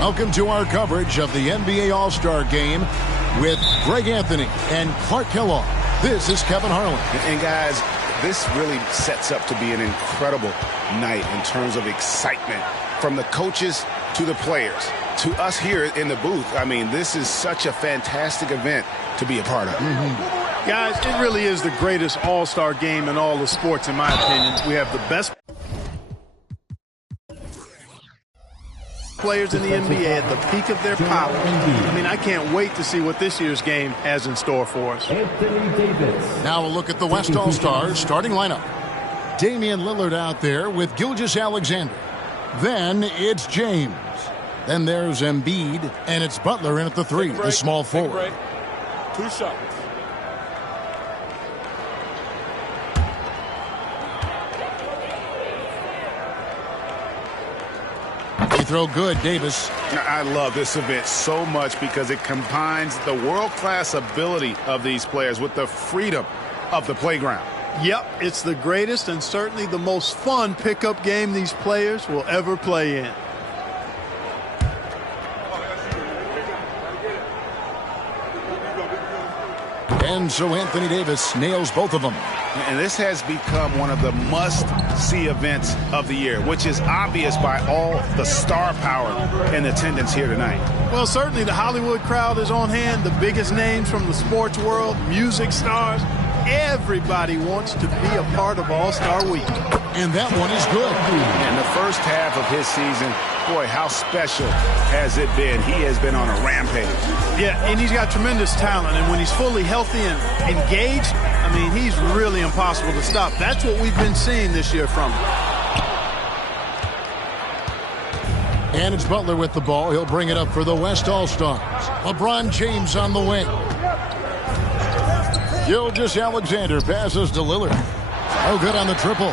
Welcome to our coverage of the NBA All-Star Game with Greg Anthony and Clark Kellogg. This is Kevin Harlan. And guys, this really sets up to be an incredible night in terms of excitement from the coaches to the players to us here in the booth. I mean, this is such a fantastic event to be a part of. Guys, it really is the greatest all-star game in all the sports, in my opinion. We have the best players in the NBA at the peak of their power. I mean, I can't wait to see what this year's game has in store for us. Now a look at the West All-Stars starting lineup. Damian Lillard out there with Gilgeous-Alexander. Then it's James. Then there's Embiid, and it's Butler in at the 3, the small forward. 2 shots. They throw good, Davis. I love this event so much because it combines the world-class ability of these players with the freedom of the playground. Yep, it's the greatest and certainly the most fun pickup game these players will ever play in. And so Anthony Davis nails both of them. And this has become one of the must-see events of the year, which is obvious by all the star power in attendance here tonight. Well, certainly the Hollywood crowd is on hand, the biggest names from the sports world, music stars. Everybody wants to be a part of All-Star Week. And that one is good. And the first half of his season, boy, how special has it been? He has been on a rampage. Yeah, and he's got tremendous talent. And when he's fully healthy and engaged, I mean, he's really impossible to stop. That's what we've been seeing this year from him. And it's Butler with the ball. He'll bring it up for the West All-Stars. LeBron James on the wing. Gilgeous-Alexander passes to Lillard. Oh, good on the triple.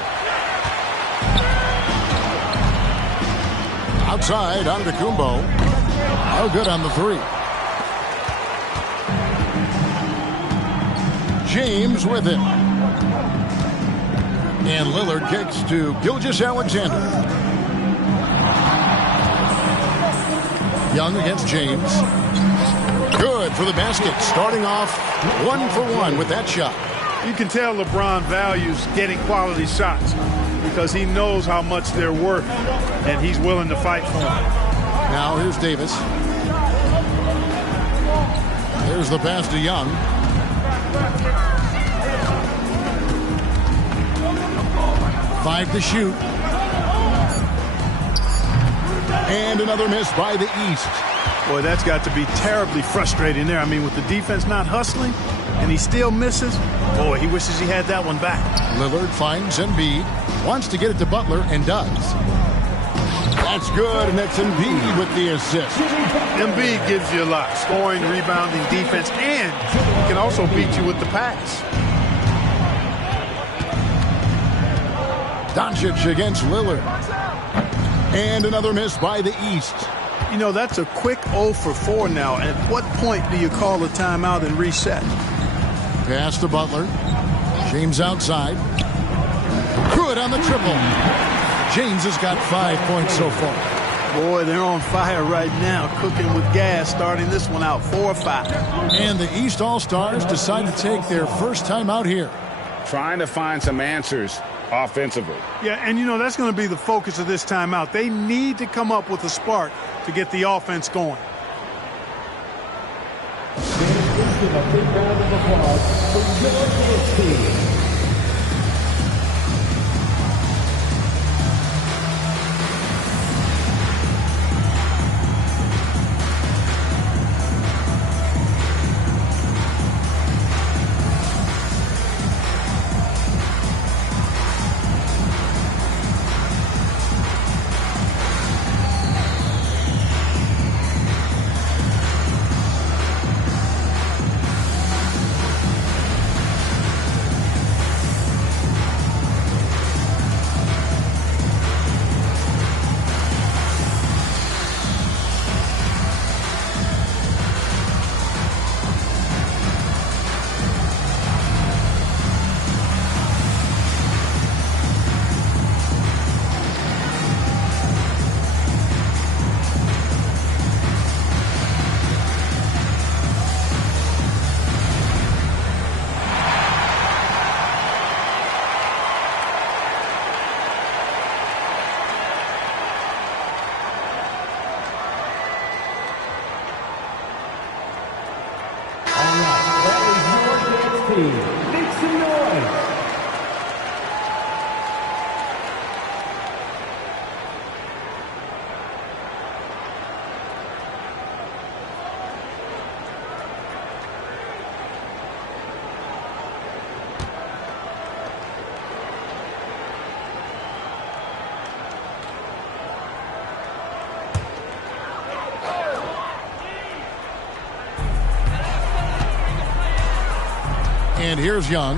Outside, Antetokounmpo. Oh, good on the 3. James with it. And Lillard kicks to Gilgeous-Alexander. Young against James. Good for the basket. Starting off 1 for 1 with that shot. You can tell LeBron values getting quality shots because he knows how much they're worth, and he's willing to fight for them. Now here's Davis. There's the pass to Young. Five to shoot. And another miss by the East. Boy, that's got to be terribly frustrating there. I mean, with the defense not hustling, and he still misses, boy, he wishes he had that one back. Lillard finds Embiid, wants to get it to Butler, and does. That's good, and that's Embiid with the assist. Embiid gives you a lot, scoring, rebounding, defense, and he can also beat you with the pass. Doncic against Lillard. And another miss by the East. You know, that's a quick 0 for 4 now. At what point do you call a timeout and reset? Pass to Butler. James outside. Good on the triple. James has got 5 points so far. Boy, they're on fire right now, cooking with gas, starting this one out 4-5. And the East All-Stars decide to take their first time out here. Trying to find some answers offensively. Yeah, and you know, that's going to be the focus of this timeout. They need to come up with a spark to get the offense going. A big round of applause for your team. Germany, make some noise. And here's Young.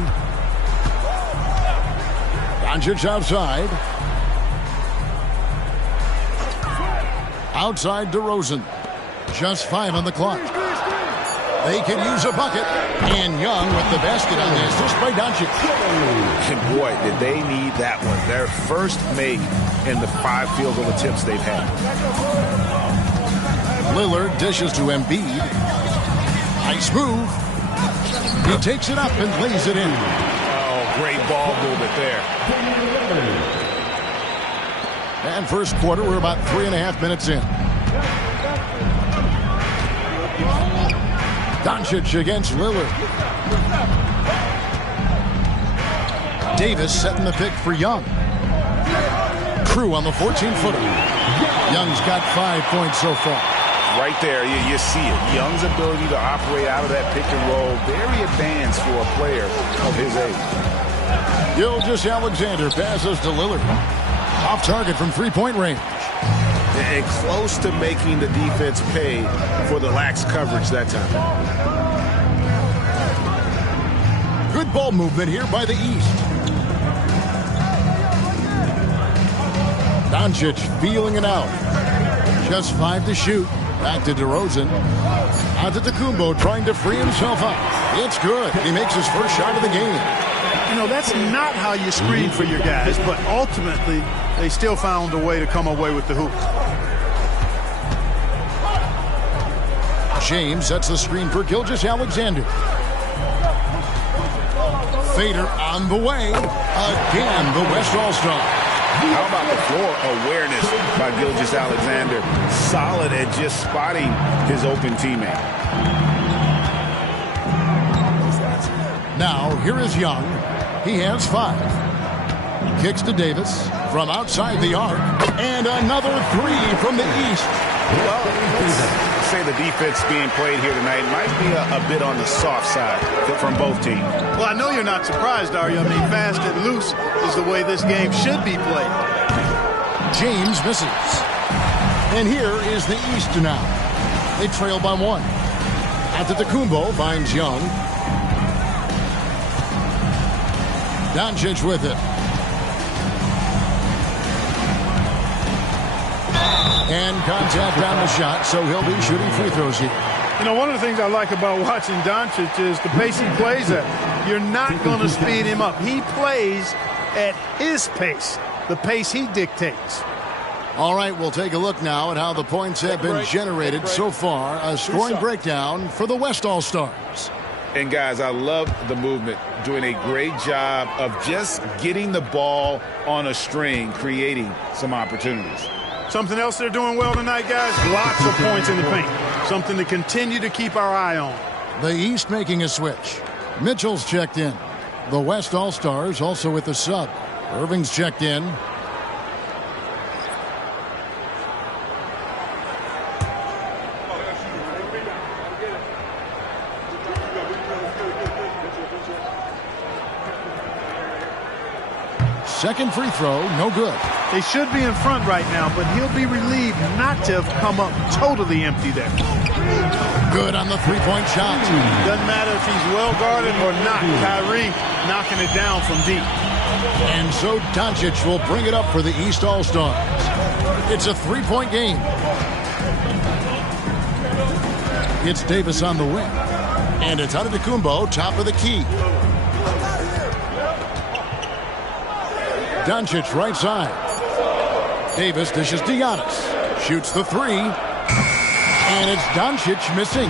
Doncic outside. Outside DeRozan. Just 5 on the clock. They could use a bucket. And Young with the basket on the assist by Doncic. And boy, did they need that one. Their first make in the 5 field goal attempts they've had. Lillard dishes to Embiid. Nice move. He takes it up and lays it in. Oh, great ball movement there. And first quarter, we're about 3.5 minutes in. Doncic against Lillard. Davis setting the pick for Young. Crew on the 14-footer. Young's got 5 points so far. Right there, you see it. Young's ability to operate out of that pick and roll, very advanced for a player of his age. Gilgeous-Alexander passes to Lillard. Off target from 3-point range. And close to making the defense pay for the lax coverage that time. Good ball movement here by the East. Doncic feeling it out. Just 5 to shoot. Back to DeRozan. Antetokounmpo trying to free himself up. It's good. He makes his first shot of the game. You know, that's not how you screen for your guys, but ultimately they still found a way to come away with the hoop. James sets the screen for Gilgeous-Alexander. Fader on the way. Again, the West All-Star. How about the floor awareness by Gilgeous-Alexander? Solid at just spotting his open teammate. Now, here is Young. He has 5. Kicks to Davis from outside the arc. And another 3 from the East. Well, let's say the defense being played here tonight might be a bit on the soft side from both teams. Well, I know you're not surprised, are you? I mean, fast and loose is the way this game should be played. James misses. And here is the East now. They trail by 1. Antetokounmpo finds Young. Doncic with it. And contact on the shot, so he'll be shooting free throws here. You know, one of the things I like about watching Doncic is the pace he plays at. You're not going to speed him up. He plays at his pace, the pace he dictates. All right, we'll take a look now at how the points have been generated so far. A scoring breakdown for the West All-Stars. And, guys, I love the movement, doing a great job of just getting the ball on a string, creating some opportunities. Something else they're doing well tonight, guys, lots of points in the paint. Something to continue to keep our eye on. The East making a switch. Mitchell's checked in. The West All-Stars also with the sub. Irving's checked in. Second free throw, no good. They should be in front right now, but he'll be relieved not to have come up totally empty there. Good on the three-point shot. Doesn't matter if he's well guarded or not. Kyrie knocking it down from deep. And so Doncic will bring it up for the East All-Stars. It's a three-point game. It's Davis on the wing. And it's Antetokounmpo, top of the key. Doncic right side. Davis dishes to Giannis. Shoots the 3. And it's Doncic missing.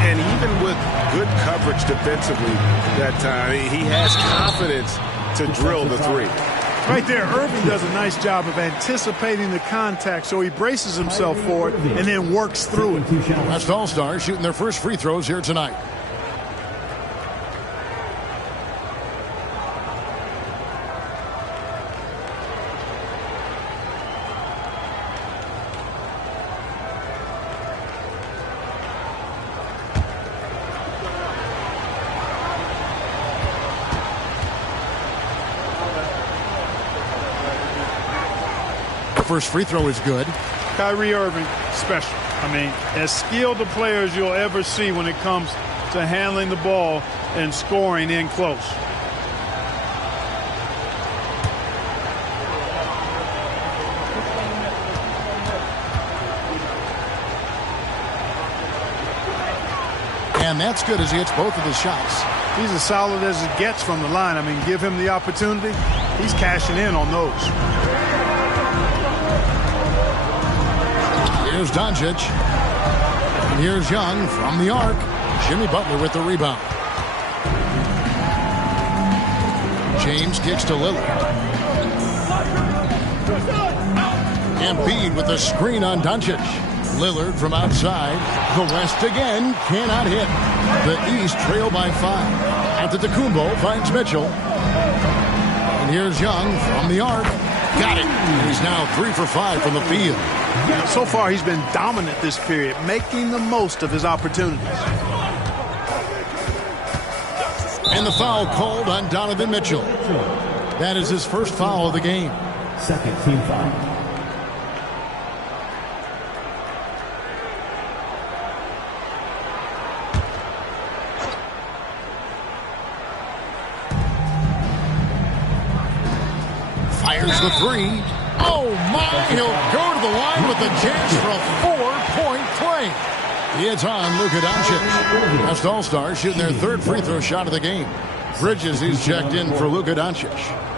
And even with good coverage defensively that time, he has confidence to drill the 3. Right there, Irving does a nice job of anticipating the contact, so he braces himself for it and then works through it. West All-Stars shooting their first free throws here tonight. first free throw is good. Kyrie Irving, special. I mean, as skilled a player as you'll ever see when it comes to handling the ball and scoring in close. And that's good as he hits both of his shots. He's as solid as it gets from the line. I mean, give him the opportunity. He's cashing in on those. Here's Doncic. And here's Young from the arc. Jimmy Butler with the rebound. James kicks to Lillard. Embiid with a screen on Doncic. Lillard from outside. The West again cannot hit. The East trail by 5. Antetokounmpo finds Mitchell. And here's Young from the arc. Got it. And he's now 3 for 5 from the field. So far, he's been dominant this period, making the most of his opportunities. And the foul called on Donovan Mitchell. That is his first foul of the game. Second team foul. Fires the 3. Oh, my. He'll go to the line with a chance for a 4-point play. It's on Luka Doncic. West All-Stars shooting their third free throw shot of the game. Bridges, he's checked in for Luka Doncic.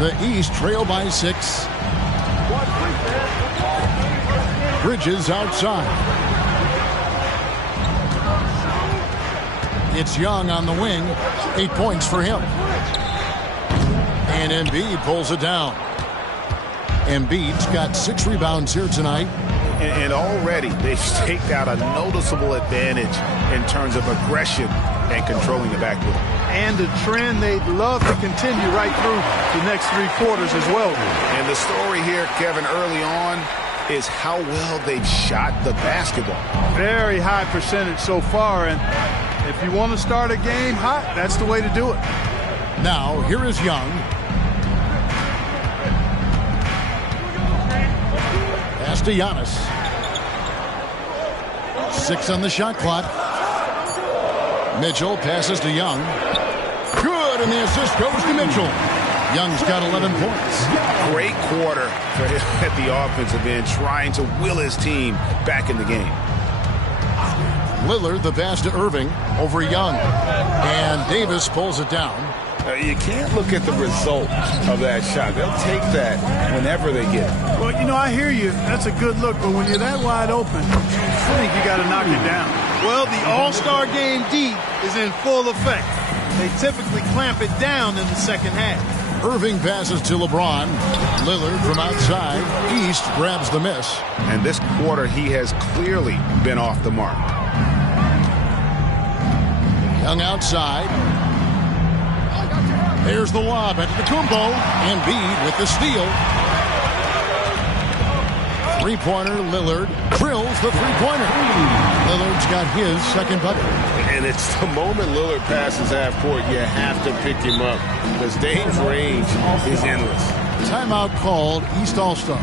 The East trail by 6. Bridges outside. It's Young on the wing. 8 points for him. And Embiid pulls it down. Embiid's got 6 rebounds here tonight. And already they've staked out a noticeable advantage in terms of aggression and controlling the backcourt. And a trend they'd love to continue right through the next 3 quarters as well. And the story here, Kevin, early on is how well they've shot the basketball. Very high percentage so far, and if you want to start a game hot, that's the way to do it. Now, here is Young. Pass to Giannis. 6 on the shot clock. Mitchell passes to Young. Good, and the assist goes to Mitchell. Young's got 11 points. Great quarter for him at the offensive end, trying to will his team back in the game. Lillard, the pass to Irving over Young. And Davis pulls it down. You can't look at the result of that shot. They'll take that whenever they get it. Well, you know, I hear you. That's a good look, but when you're that wide open, I think you got to knock it down. Well, the All-Star Game D is in full effect. They typically clamp it down in the second half. Irving passes to LeBron. Lillard from outside. East grabs the miss. And this quarter, he has clearly been off the mark. Young outside. There's the lob at Antetokounmpo. Embiid with the steal. Three-pointer, Lillard drills the three-pointer. Lillard's got his second bucket. And it's the moment Lillard passes half court, you have to pick him up because Dame's range is endless. Timeout called, East All-Stars.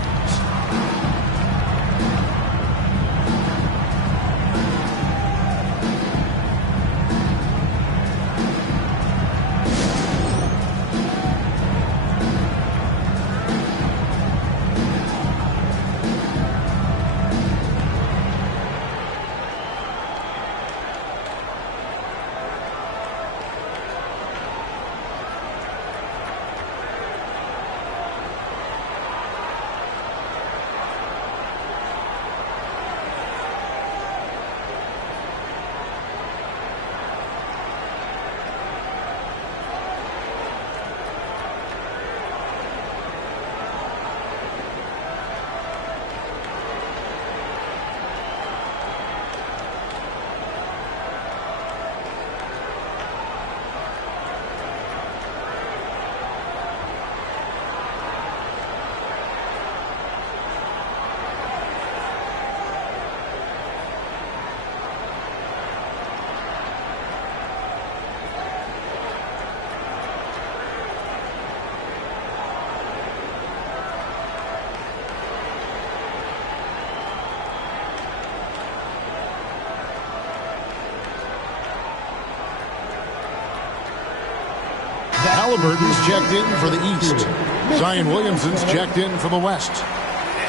Halliburton's checked in for the East. Zion Williamson's checked in for the West.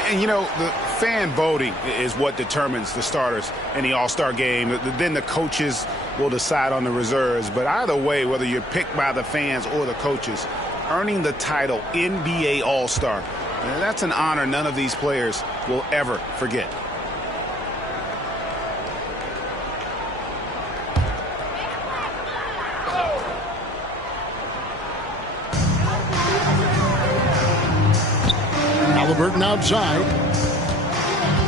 And, you know, the fan voting is what determines the starters in the All-Star game. Then the coaches will decide on the reserves. But either way, whether you're picked by the fans or the coaches, earning the title NBA All-Star, that's an honor none of these players will ever forget. Halliburton outside.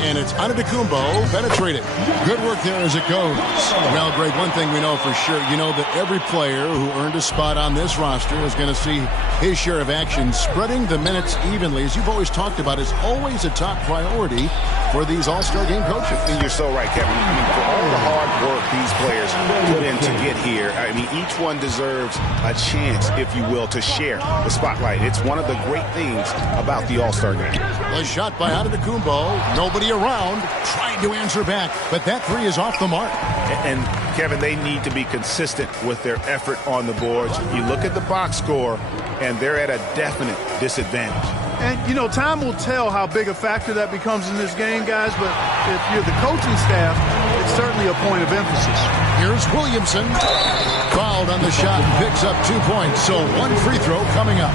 And it's Antetokounmpo penetrated. Good work there as it goes. Well, Greg, one thing we know for sure, you know that every player who earned a spot on this roster is going to see his share of action. Spreading the minutes evenly, as you've always talked about, is always a top priority for these All-Star game coaches. And you're so right, Kevin. I mean, for all the hard work these players put in to get here, I mean, each one deserves a chance, if you will, to share the spotlight. It's one of the great things about the All-Star game. A shot by Antetokounmpo. Nobody around, trying to answer back, but that three is off the mark. And Kevin, they need to be consistent with their effort on the boards. You look at the box score, and they're at a definite disadvantage. And, you know, time will tell how big a factor that becomes in this game, guys, but if you're the coaching staff, it's certainly a point of emphasis. Here's Williamson. Fouled on the shot and picks up 2 points, so one free throw coming up.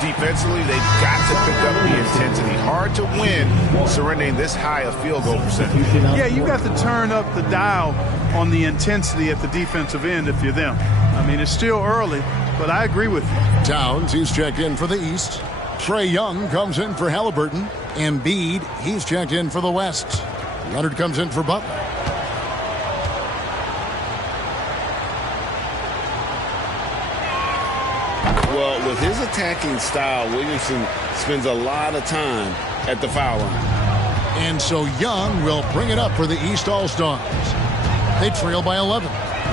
Defensively, they've got to pick up the intensity. Hard to win surrendering this high a field goal percentage. Yeah, you got to turn up the dial on the intensity at the defensive end if you're them. I mean, it's still early, but I agree with you. Towns, he's checked in for the East. Trae Young comes in for Halliburton. Embiid, he's checked in for the West. Leonard comes in for Butler. Well, with his attacking style, Williamson spends a lot of time at the foul line. And so Young will bring it up for the East All-Stars. They trail by 11.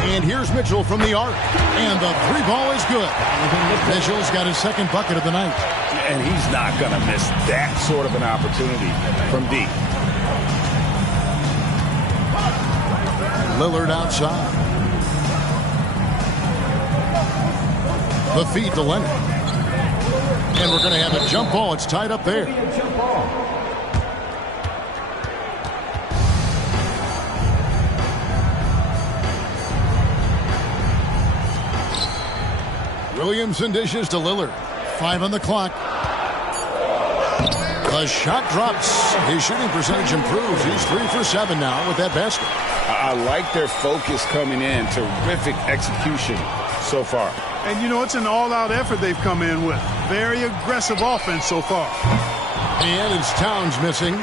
And here's Mitchell from the arc. And the three ball is good. Mitchell's got his second bucket of the night. And he's not going to miss that sort of an opportunity from deep. Lillard outside. The feed to Leonard. And we're going to have a jump ball. It's tied up there. Williamson dishes to Lillard. 5 on the clock. The shot drops. His shooting percentage improves. He's 3 for 7 now with that basket. I like their focus coming in. Terrific execution so far. And, you know, it's an all-out effort they've come in with. Very aggressive offense so far. And it's Towns missing.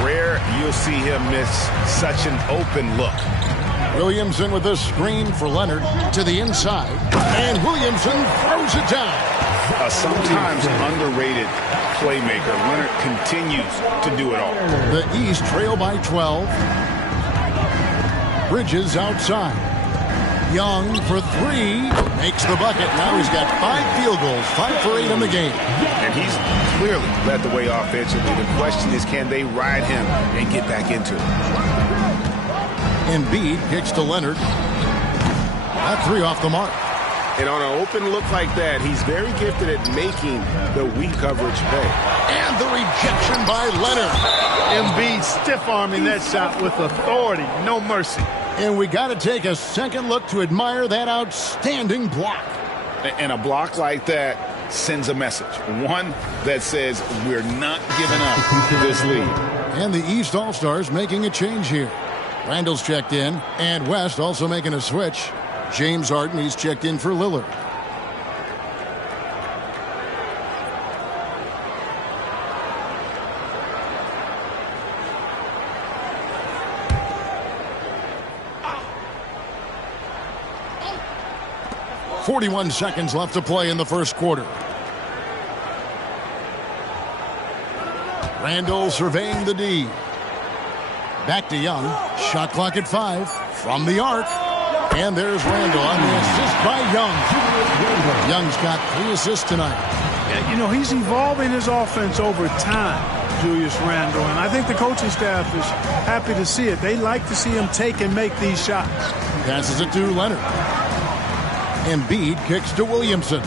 Rare you'll see him miss such an open look. Williamson with a screen for Leonard to the inside. And Williamson throws it down. A sometimes underrated playmaker. Leonard continues to do it all. The East trail by 12. Bridges outside. Young for 3. Makes the bucket. Now he's got 5 field goals. 5 for 8 in the game. And he's clearly led the way offensively. The question is, can they ride him and get back into it? Embiid kicks to Leonard. That 3 off the mark. And on an open look like that, he's very gifted at making the weak coverage pay. And the rejection by Leonard. Embiid stiff-arming that shot with authority. No mercy. And we got to take a second look to admire that outstanding block. And a block like that sends a message. One that says we're not giving up this lead. And the East All-Stars making a change here. Randall's checked in, and West also making a switch. James Harden, he's checked in for Lillard. .41 seconds left to play in the first quarter. Randall surveying the D. Back to Young. Shot clock at 5. From the arc. And there's Randall on the assist by Young. Young's got 3 assists tonight. Yeah, you know, he's evolving his offense over time, Julius Randall. And I think the coaching staff is happy to see it. They like to see him take and make these shots. Passes it to Leonard. Embiid kicks to Williamson.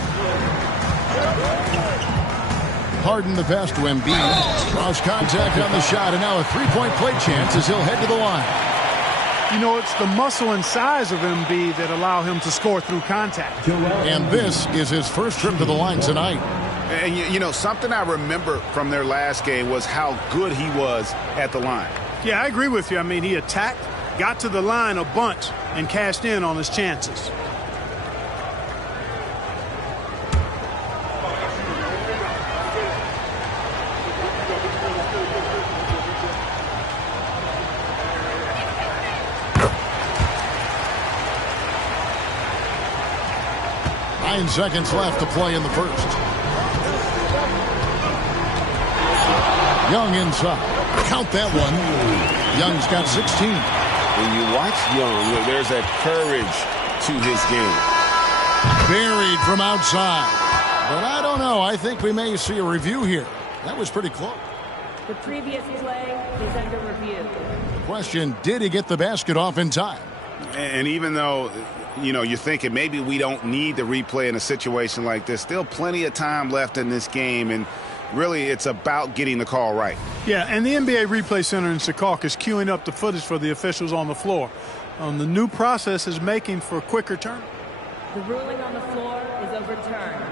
Harden the pass to Embiid. Draws contact on the shot, and now a three-point play chance as he'll head to the line. You know, it's the muscle and size of Embiid that allow him to score through contact. And this is his first trip to the line tonight. And, you know, something I remember from their last game was how good he was at the line. Yeah, I agree with you. I mean, he attacked, got to the line a bunch, and cashed in on his chances. Seconds left to play in the first. Young inside. Count that one. Young's got 16. When you watch Young, there's a courage to his game. Buried from outside. But I don't know. I think we may see a review here. That was pretty close. The previous play is under review. The question, did he get the basket off in time? And even though, you know, you're thinking maybe we don't need the replay in a situation like this, still plenty of time left in this game, and really it's about getting the call right. Yeah, and the NBA Replay Center in Secaucus is queuing up the footage for the officials on the floor. The new process is making for a quicker turn. The ruling on the floor is overturned.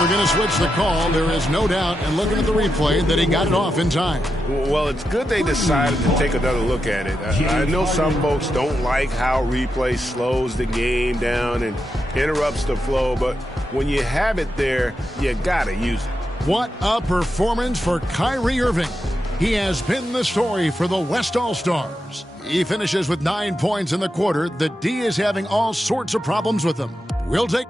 We're going to switch the call. There is no doubt, and looking at the replay, that he got it off in time. Well, it's good they decided to take another look at it. I know some folks don't like how replay slows the game down and interrupts the flow, but when you have it there, you got to use it. What a performance for Kyrie Irving. He has been the story for the West All-Stars. He finishes with 9 points in the quarter. The D is having all sorts of problems with him. We'll take...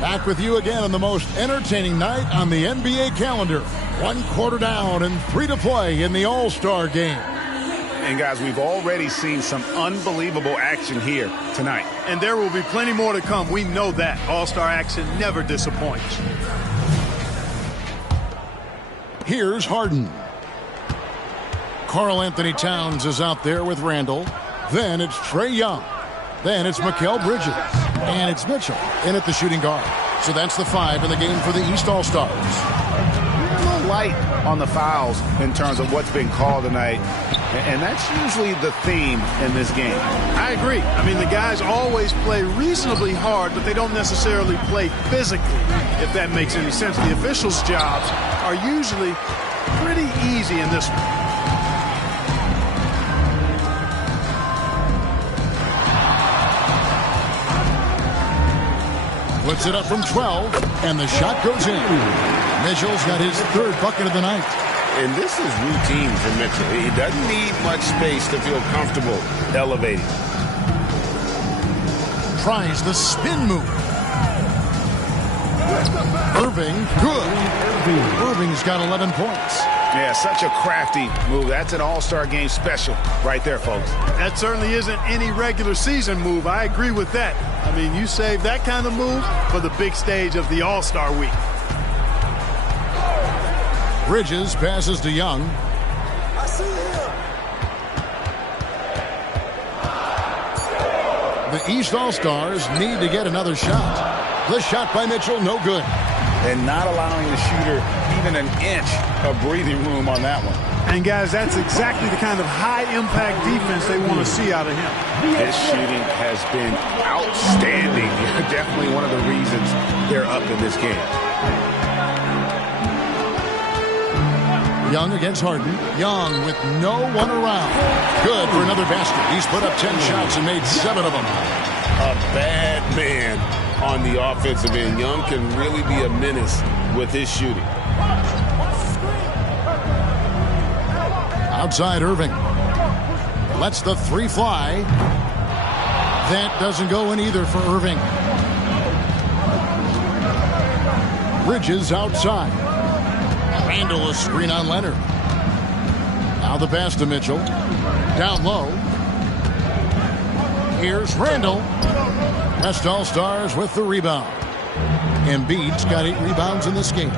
Back with you again on the most entertaining night on the NBA calendar. 1 quarter down and 3 to play in the All-Star game. And guys, we've already seen some unbelievable action here tonight. And there will be plenty more to come. We know that. All-Star action never disappoints. Here's Harden. Karl Anthony Towns is out there with Randall. Then it's Trae Young. Then it's Mikal Bridges. And it's Mitchell in at the shooting guard. So that's the 5 in the game for the East All-Stars. A little light on the fouls in terms of what's been called tonight. And that's usually the theme in this game. I agree. I mean, the guys always play reasonably hard, but they don't necessarily play physically, if that makes any sense. The officials' jobs are usually pretty easy in this one. Puts it up from 12, and the shot goes in. Mitchell's got his 3rd bucket of the night. And this is routine for Mitchell. He doesn't need much space to feel comfortable elevating. Tries the spin move. Irving, good. Irving's got 11 points. Yeah, such a crafty move. That's an All-Star game special right there, folks. That certainly isn't any regular season move. I agree with that. I mean, you save that kind of move for the big stage of the All-Star week. Bridges passes to Young. I see him. The East All-Stars need to get another shot. The shot by Mitchell, no good. And not allowing the shooter even an inch of breathing room on that one. And, guys, that's exactly the kind of high-impact defense they want to see out of him. His shooting has been outstanding. Definitely one of the reasons they're up in this game. Young against Harden. Young with no one around. Good for another basket. He's put up 10 shots and made 7 of them. A bad man on the offensive end. Young can really be a menace with his shooting. Outside Irving. Lets the 3 fly. That doesn't go in either for Irving. Bridges outside. Randall a screen on Leonard. Now the pass to Mitchell. Down low. Here's Randall. West All-Stars with the rebound. Embiid's got 8 rebounds in this game.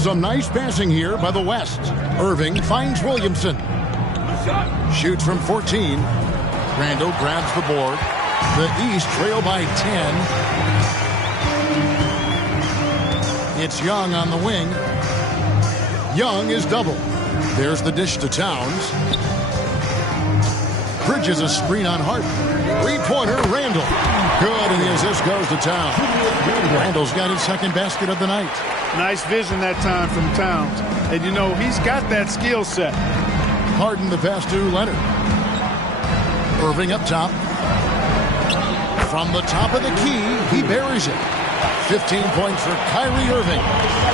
Some nice passing here by the West. Irving finds Williamson. Shoots from 14. Randall grabs the board. The East trail by 10. It's Young on the wing. Young is double. There's the dish to Towns. Bridges a screen on Hart. Three-pointer, Randall. Good, and the assist goes to Towns. Randall's got his second basket of the night. Nice vision that time from Towns. And, you know, he's got that skill set. Harden the pass to Leonard. Irving up top. From the top of the key, he buries it. 15 points for Kyrie Irving.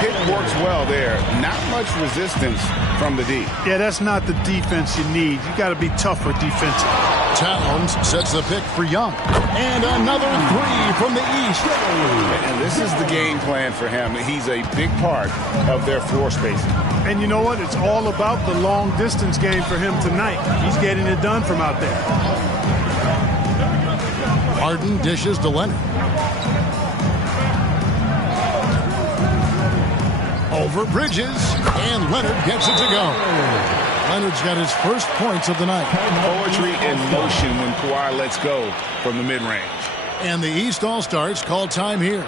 Pick works well there. Not much resistance from the D. Yeah, that's not the defense you need. You got to be tougher defensive. Towns sets the pick for Young. And another three from the East. And this is the game plan for him. He's a big part of their floor spacing. And you know what? It's all about the long distance game for him tonight. He's getting it done from out there. Harden dishes to Leonard. Over Bridges, and Leonard gets it to go. Leonard's got his first points of the night. Poetry in motion when Kawhi lets go from the mid-range. And the East All-Stars call time here.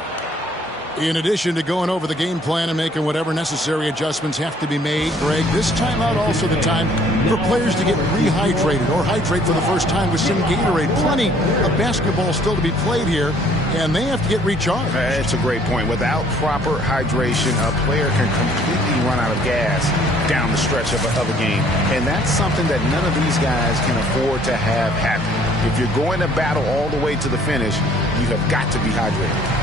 In addition to going over the game plan and making whatever necessary adjustments have to be made, Greg, this timeout also the time for players to get rehydrated or hydrate for the first time with some Gatorade. Plenty of basketball still to be played here, and they have to get recharged. That's a great point. Without proper hydration, a player can completely run out of gas down the stretch of a game. And that's something that none of these guys can afford to have happen. If you're going to battle all the way to the finish, you have got to be hydrated.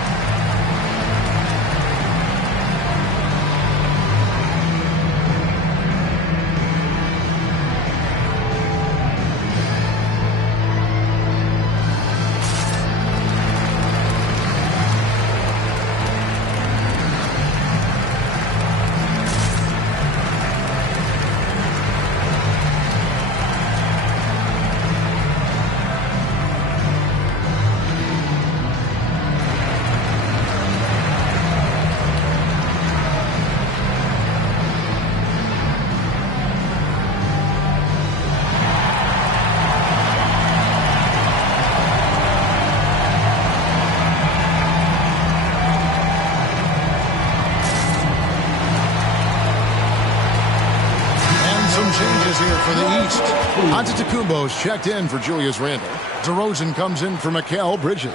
Antetokounmpo's checked in for Julius Randle. DeRozan comes in for Mikal Bridges.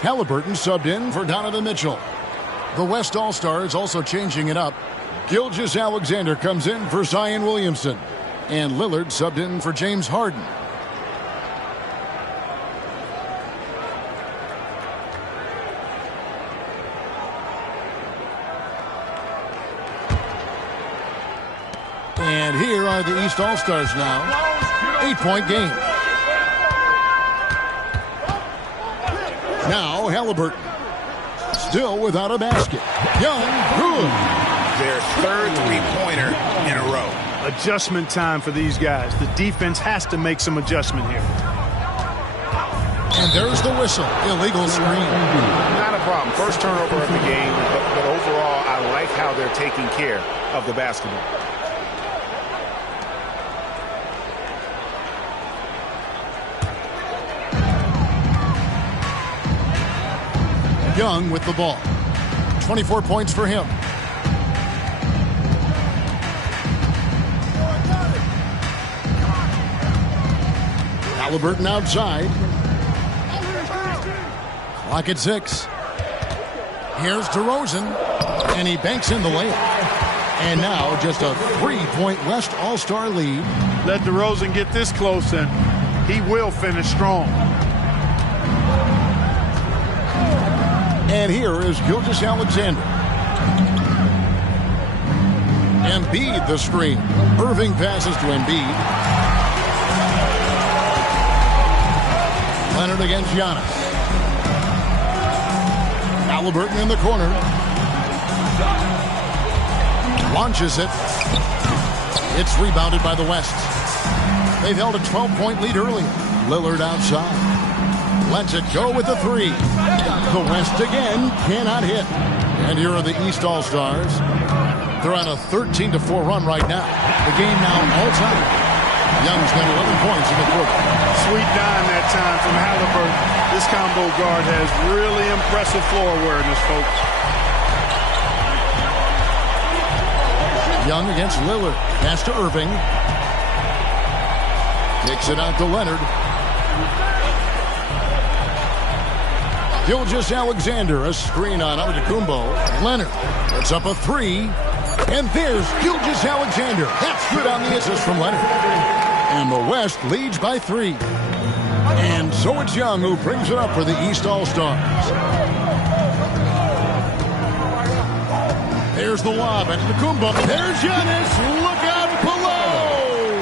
Halliburton subbed in for Donovan Mitchell. The West All-Stars also changing it up. Gilgeous-Alexander comes in for Zion Williamson. And Lillard subbed in for James Harden. And here are the East All-Stars now. 8-point game. Now Halliburton. Still without a basket. Young, good. Their third three-pointer in a row. Adjustment time for these guys. The defense has to make some adjustment here. And there's the whistle. Illegal screen. Not a problem. First turnover of the game, but overall, I like how they're taking care of the basketball. Young with the ball. 24 points for him. Halliburton outside. Clock at 6. Here's DeRozan, and he banks in the layup. And now just a 3-point West All-Star lead. Let DeRozan get this close, and he will finish strong. And here is Gilgeous-Alexander. Embiid the screen. Irving passes to Embiid. Leonard against Giannis. Halliburton in the corner. Launches it. It's rebounded by the West. They've held a 12-point lead early. Lillard outside. Lets it go with the three. The West again cannot hit. And here are the East All-Stars. They're on a 13-4 run right now. The game now all-time. Young's got 11 points in the quarter. Sweet dime that time from Halliburton. This combo guard has really impressive floor awareness, folks. Young against Lillard. Pass to Irving. Kicks it out to Leonard. Gilgeous-Alexander, a screen on Antetokounmpo. Leonard puts up a three. And there's Gilgeous-Alexander. That's good on the assist from Leonard. And the West leads by 3. And so it's Young who brings it up for the East All-Stars. There's the lob. Antetokounmpo. There's Giannis. Look out below.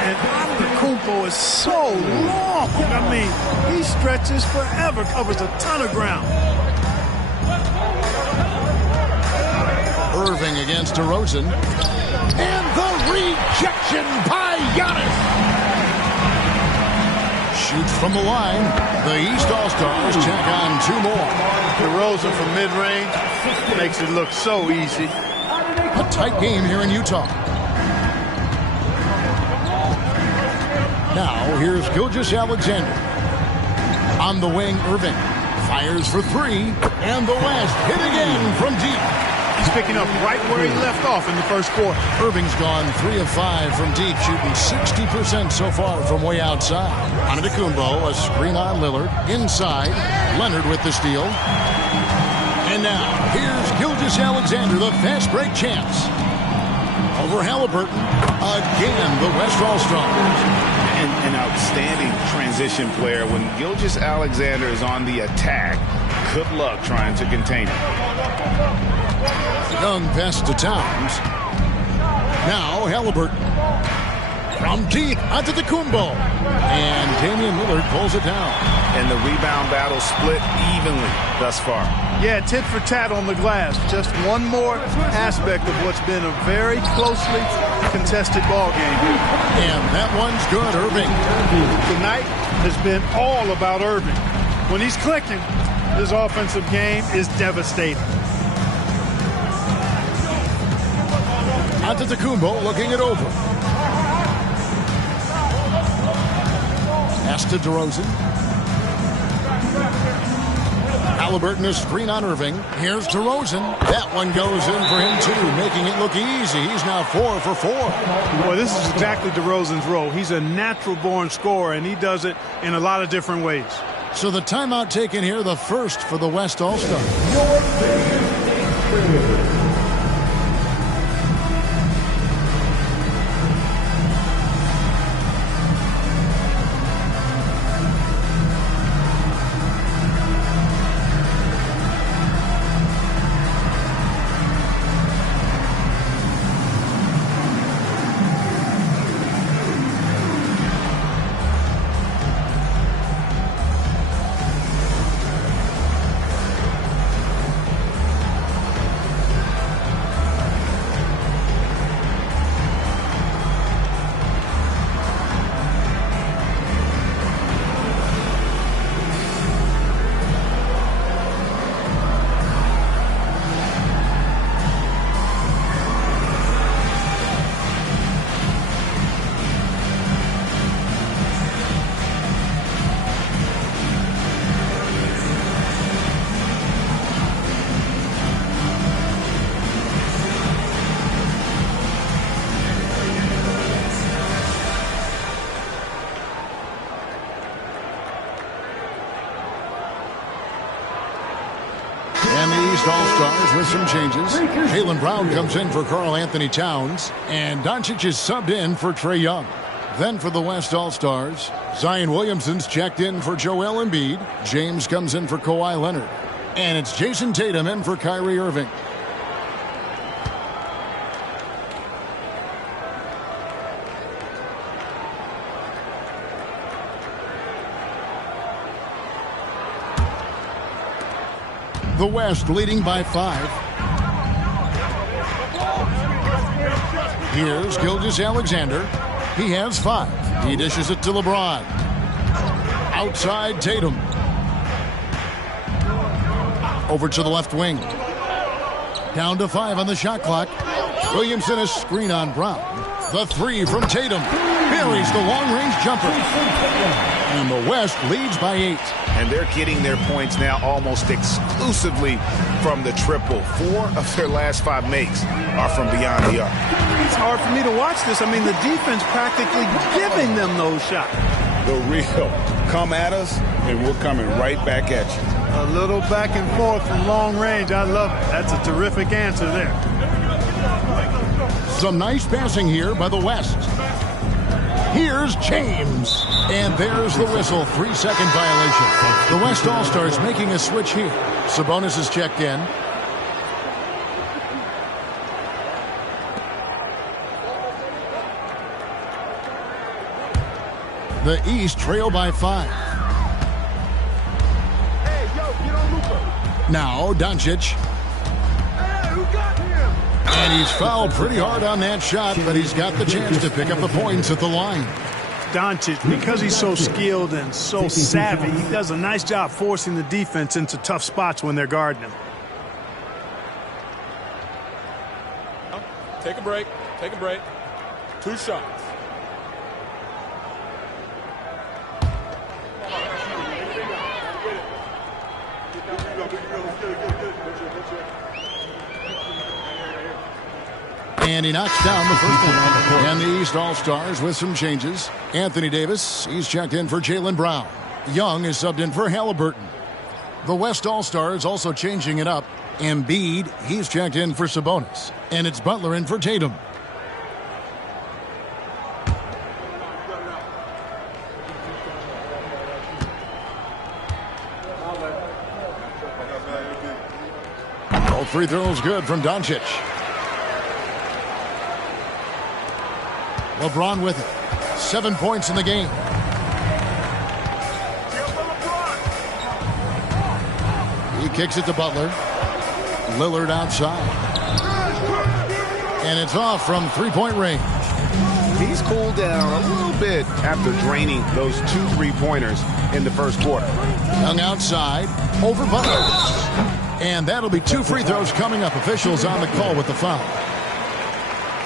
And Antetokounmpo is so long. I mean, he stretches forever, covers a ton of ground. Irving against DeRozan. And the rejection by Giannis. Shoots from the line. The East All-Stars check on 2 more. DeRozan from mid-range makes it look so easy. A tight game here in Utah. Now, here's Gilgeous-Alexander. On the wing, Irving fires for 3. And the West hit again from deep. He's picking up right where he left off in the first quarter. Irving's gone 3 of 5 from deep, shooting 60% so far from way outside. Antetokounmpo, a screen on Lillard. Inside, Leonard with the steal. And now, here's Gilgeous-Alexander, the fast break chance. Over Halliburton. Again, the West All-Stars. An outstanding transition player. When Gilgeous-Alexander is on the attack, good luck trying to contain him. Young pass to Towns. Now Halliburton. From deep, Antetokounmpo. And Damian Lillard pulls it down. And the rebound battle split evenly thus far. Yeah, tit for tat on the glass. Just one more aspect of what's been a very closely contested ball game. And that one's good, Irving. Tonight has been all about Irving. When he's clicking, his offensive game is devastating. Antetokounmpo looking it over. Pass to DeRozan. Halliburton a screen on Irving. Here's DeRozan. That one goes in for him too, making it look easy. He's now 4 for 4. Boy, this is exactly DeRozan's role. He's a natural-born scorer, and he does it in a lot of different ways. So the timeout taken here, the first for the West All-Stars. And the East All-Stars with some changes. Jaylen Brown comes in for Karl-Anthony Towns. And Doncic is subbed in for Trae Young. Then for the West All-Stars, Zion Williamson's checked in for Joel Embiid. James comes in for Kawhi Leonard. And it's Jason Tatum in for Kyrie Irving. The West leading by 5. Here's Gilgeous-Alexander. He has 5. He dishes it to LeBron. Outside Tatum. Over to the left wing. Down to 5 on the shot clock. Williamson a screen on Brown. The 3 from Tatum. Buries the long-range jumper. And the West leads by 8. And they're getting their points now almost exclusively from the triple. 4 of their last 5 makes are from beyond the arc. It's hard for me to watch this. I mean, the defense practically giving them those shots. The real come at us, and we're coming right back at you. A little back and forth from long range. I love it. That's a terrific answer there. Some nice passing here by the West. Here's James. And there's the whistle. 3-second violation. The West All-Stars making a switch here. Sabonis is checked in. The East trail by 5. Now Doncic. And he's fouled pretty hard on that shot, but he's got the chance to pick up the points at the line. Doncic, because he's so skilled and so savvy, he does a nice job forcing the defense into tough spots when they're guarding him. Take a break. Take a break. 2 shots. And he knocks down the first one. And the East All-Stars with some changes. Anthony Davis, he's checked in for Jaylen Brown. Young is subbed in for Halliburton. The West All-Stars also changing it up. Embiid, he's checked in for Sabonis. And it's Butler in for Tatum. All free throws good from Doncic. LeBron with it. 7 points in the game. He kicks it to Butler. Lillard outside. And it's off from 3-point range. He's cooled down a little bit after draining those 2 3-pointers in the first quarter. Young outside. Over Butler. And that'll be 2 free throws coming up. Officials on the call with the foul.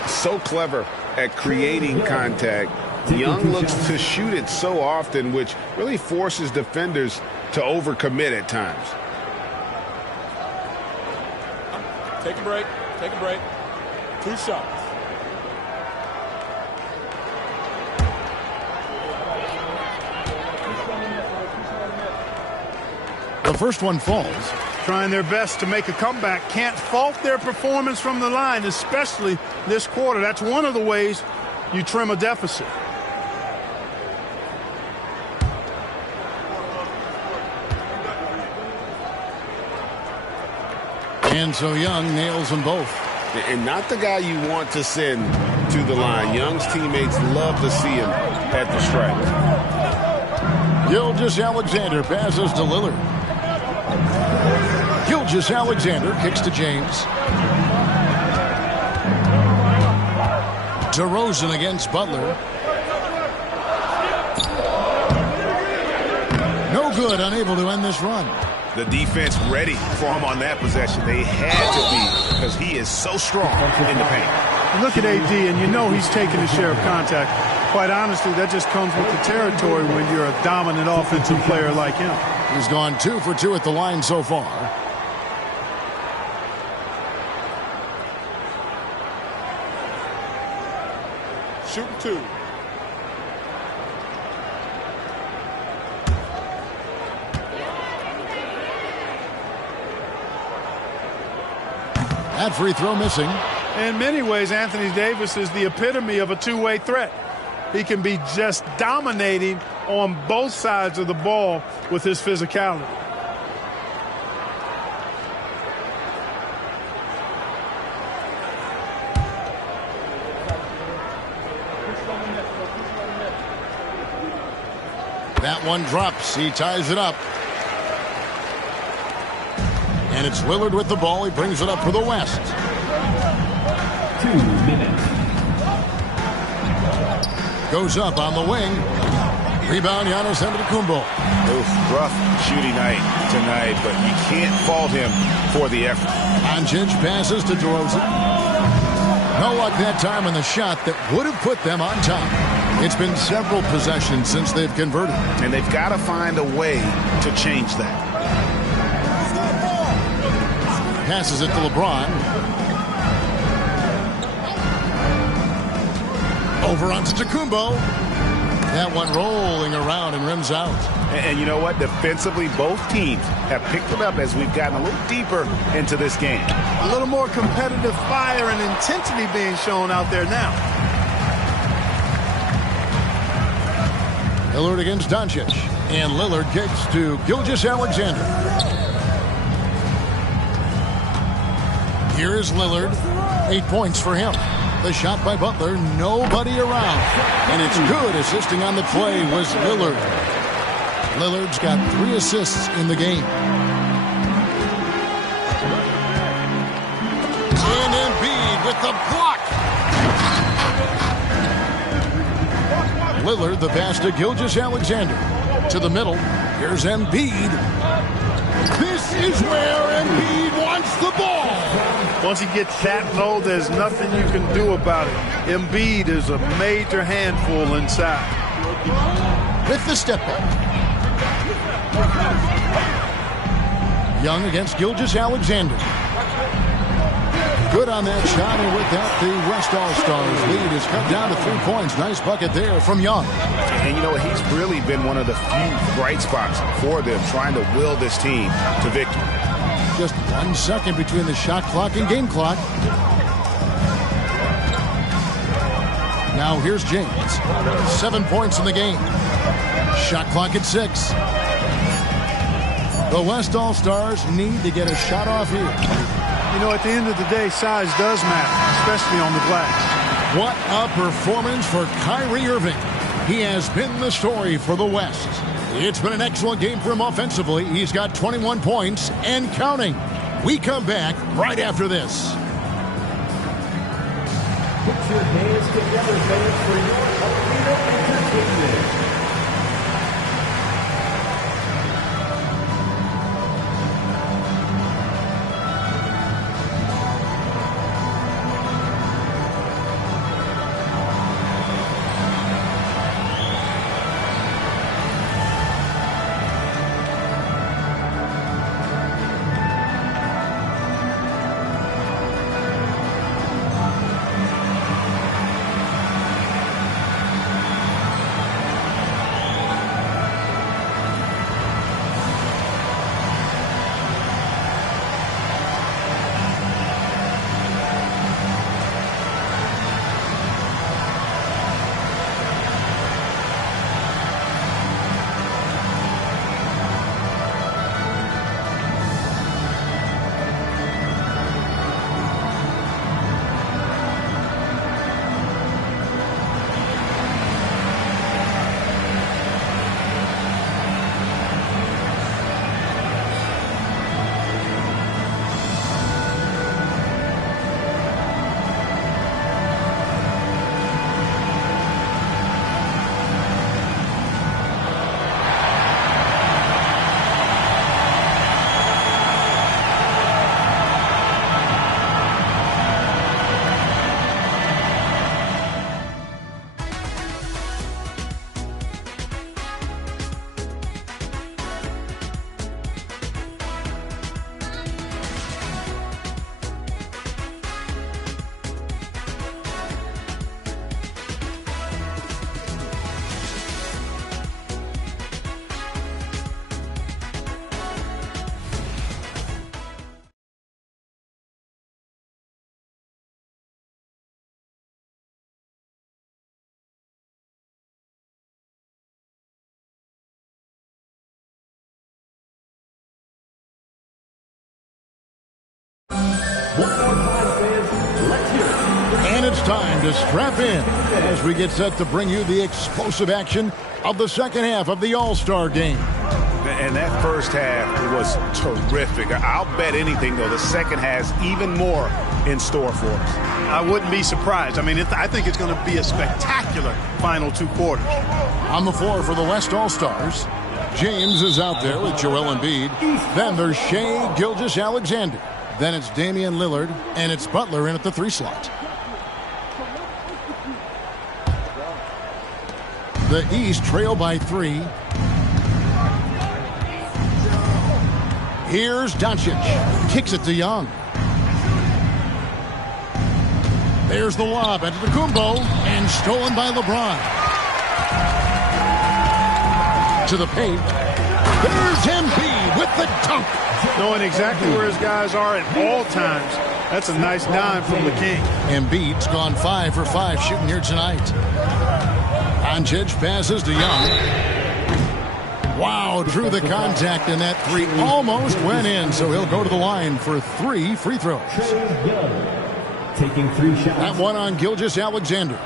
So clever at creating contact. Young looks to shoot it so often, which really forces defenders to overcommit at times. Take a break. Take a break. 2 shots. The first one falls. Trying their best to make a comeback. Can't fault their performance from the line, especially this quarter. That's one of the ways you trim a deficit. And so Young nails them both. And not the guy you want to send to the line. Young's teammates love to see him at the stripe. Gilgeous-Alexander passes to Lillard. Gilgeous-Alexander kicks to James. DeRozan against Butler. No good, unable to end this run. The defense ready for him on that possession. They had to be, because he is so strong in the paint. Look at AD, and you know he's taking a share of contact. Quite honestly, that just comes with the territory when you're a dominant offensive player like him. He's gone 2 for 2 at the line so far. Shooting 2. That free throw missing. In many ways, Anthony Davis is the epitome of a two-way threat. He can be just dominating on both sides of the ball with his physicality. That one drops. He ties it up. And it's Lillard with the ball. He brings it up for the West. 2 minutes. Goes up on the wing. Rebound, Giannis Antetokounmpo. Rough shooting night tonight, but you can't fault him for the effort. Doncic passes to DeRozan. No luck that time on the shot that would have put them on top. It's been several possessions since they've converted. And they've got to find a way to change that. Passes it to LeBron. Over onto Tacumbo. That one rolling around and rims out. And you know what? Defensively, both teams have picked it up as we've gotten a little deeper into this game. A little more competitive fire and intensity being shown out there now. Lillard against Doncic. And Lillard kicks to Gilgeous-Alexander. Here is Lillard. 8 points for him. The shot by Butler, nobody around. And it's good. Assisting on the play was Lillard. Lillard's got 3 assists in the game. And Embiid with the block. Lillard the pass to Gilgeous-Alexander. To the middle. Here's Embiid. This is where Embiid wants the ball. Once he gets that low, there's nothing you can do about it. Embiid is a major handful inside. With the step back. Young against Gilgeous-Alexander. Good on that shot, and with that, the West All-Stars lead is cut down to 3 points. Nice bucket there from Young. And you know, he's really been one of the few bright spots for them, trying to will this team to victory. Just 1 second between the shot clock and game clock. Now here's James. 7 points in the game. Shot clock at 6. The West All-Stars need to get a shot off here. You know, at the end of the day, size does matter, especially on the glass. What a performance for Kyrie Irving. He has been the story for the West. It's been an excellent game for him offensively. He's got 21 points and counting. We come back right after this. Put your hands together, fans, for your Arena Entertainment. And it's time to strap in as we get set to bring you the explosive action of the second half of the All-Star game. And that first half was terrific. I'll bet anything, though, the second has even more in store for us. I wouldn't be surprised. I mean, I think it's going to be a spectacular final 2 quarters. On the floor for the West All-Stars, James is out there with Joel Embiid. Then there's Shai Gilgeous-Alexander. Then it's Damian Lillard, and it's Butler in at the 3 slot. The East trail by 3. Here's Doncic. Kicks it to Young. There's the lob into the Kumbo, and stolen by LeBron. To the paint. There's Embiid with the dunk. Knowing exactly where his guys are at all times. That's a nice dime from the King. Embiid's gone 5 for 5 shooting here tonight. Doncic passes to Young. Wow, drew the contact, and that 3 almost went in, so he'll go to the line for 3 free throws. Taking 3 shots. That one on Gilgeous-Alexander.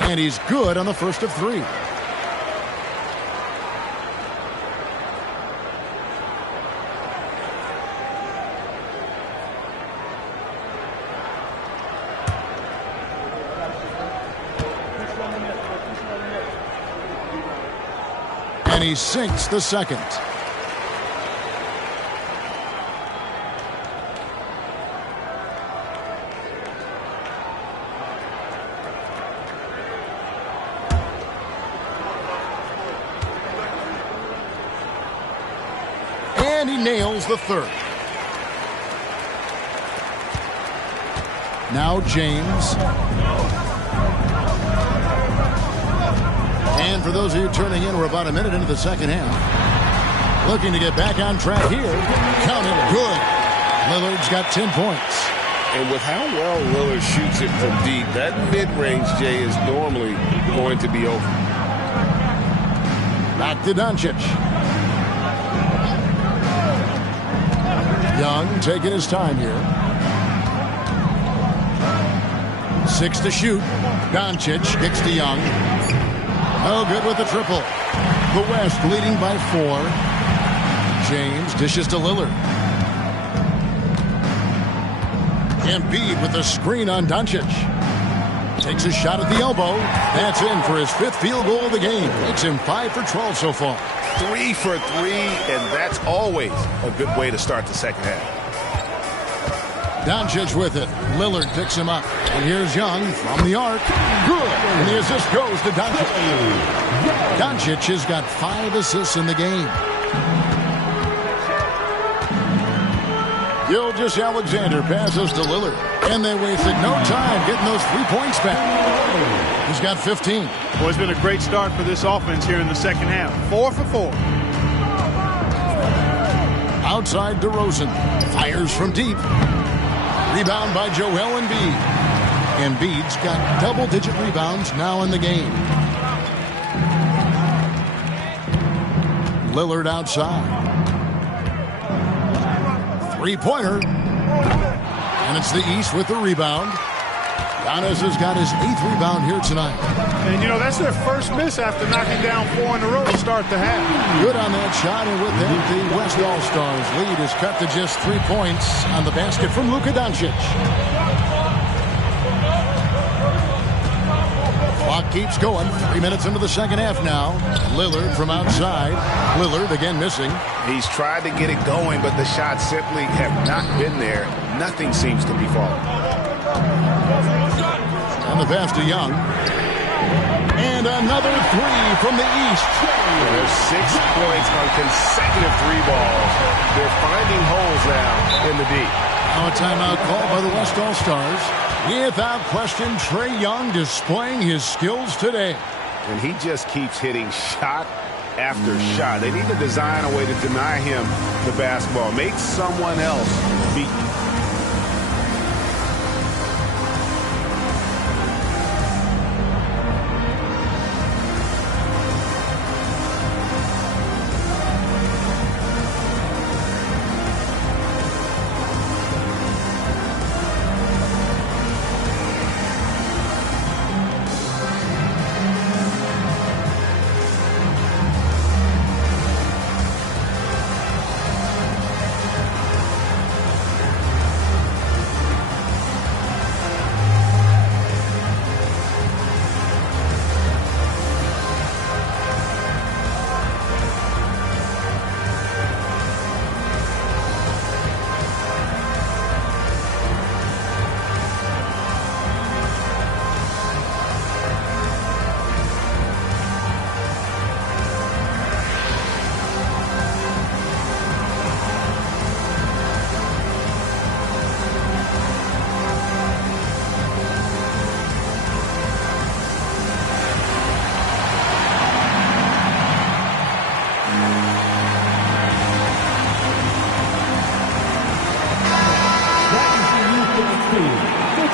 And he's good on the first of 3. And he sinks the second. And he nails the third. Now James. And for those of you turning in, we're about a minute into the second half. Looking to get back on track here. Count it good. Lillard's got 10 points. And with how well Lillard shoots it from deep, that mid-range, Jay, is normally going to be open. Back to Doncic. Young taking his time here. 6 to shoot. Doncic kicks to Young. Oh, good with the triple. The West leading by 4. James dishes to Lillard. Embiid with the screen on Doncic. Takes a shot at the elbow. That's in for his 5th field goal of the game. Makes him 5 for 12 so far. 3 for 3, and that's always a good way to start the second half. Doncic with it. Lillard picks him up. And here's Young from the arc. Good. And the assist goes to Doncic. Doncic has got 5 assists in the game. Gilgeous-Alexander passes to Lillard. And they wasted no time getting those 3 points back. He's got 15. Well, it's been a great start for this offense here in the second half. 4 for 4. Outside DeRozan. Fires from deep. Rebound by Joel Embiid. Embiid's got double-digit rebounds now in the game. Lillard outside. 3-pointer. And it's the East with the rebound. Giannis has got his 8th rebound here tonight. And, you know, that's their first miss after knocking down 4 in a row to start the half. Good on that shot, and with that, the West All-Stars lead is cut to just 3 points on the basket from Luka Doncic. Clock keeps going. 3 minutes into the second half now. Lillard from outside. Lillard again missing. He's tried to get it going, but the shots simply have not been there. Nothing seems to be falling. And the pass to Young. And another 3 from the East. There's 6 points on consecutive 3 balls. They're finding holes now in the D. Now a timeout called by the West All-Stars. Without question, Trae Young displaying his skills today. And he just keeps hitting shot after shot. They need to design a way to deny him the basketball. Make someone else beat him.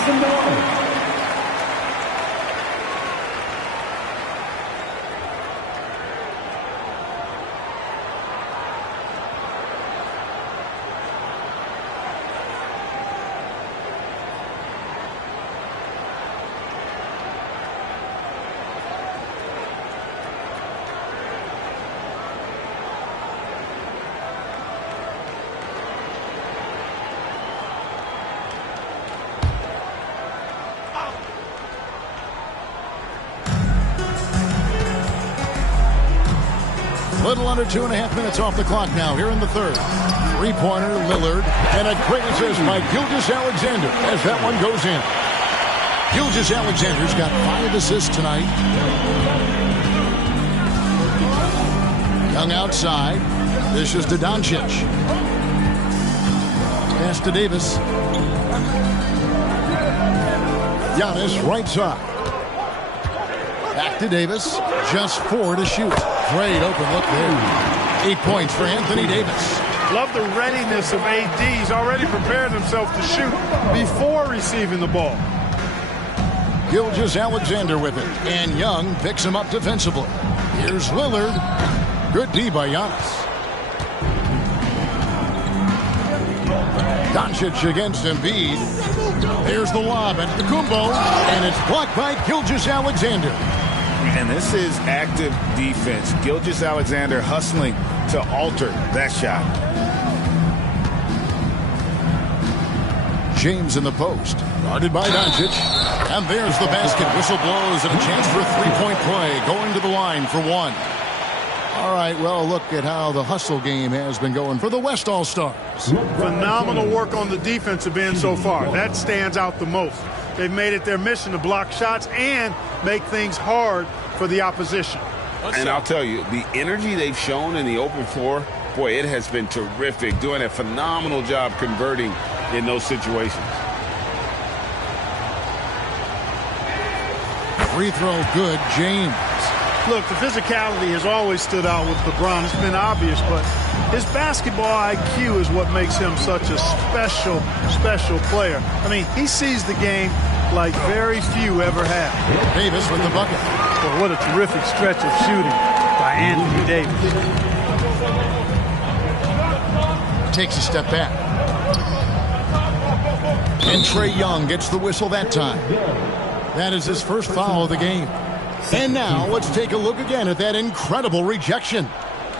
Samoa. Little under 2.5 minutes off the clock now here in the third. Three-pointer, Lillard, and a great assist by Gilgeous-Alexander as that one goes in. Gilgeous-Alexander's got 5 assists tonight. Young outside. This is to Doncic. Pass to Davis. Giannis right side. Back to Davis. Just 4 to shoot. Great open look there. 8 points for Anthony Davis. Love the readiness of AD. He's already prepared himself to shoot before receiving the ball. Gilgeous-Alexander with it. And Young picks him up defensively. Here's Lillard. Good D by Giannis. Doncic against Embiid. There's the lob at Kumbo. And it's blocked by Gilgeous-Alexander. And this is active defense. Gilgeous-Alexander hustling to alter that shot. James in the post. Guarded by Doncic. And there's the basket. Whistle blows and a chance for a three-point play. Going to the line for one. All right, well, look at how the hustle game has been going for the West All-Stars. Phenomenal work on the defensive end so far. That stands out the most. They've made it their mission to block shots and make things hard for the opposition. And I'll tell you, the energy they've shown in the open floor, boy, it has been terrific. Doing a phenomenal job converting in those situations. Free throw good, James. Look, the physicality has always stood out with LeBron. It's been obvious, but his basketball IQ is what makes him such a special, special player. I mean, he sees the game like very few ever have. Davis with the bucket. Well, what a terrific stretch of shooting by Anthony Davis. Takes a step back. And Trae Young gets the whistle that time. That is his first foul of the game. And now let's take a look again at that incredible rejection.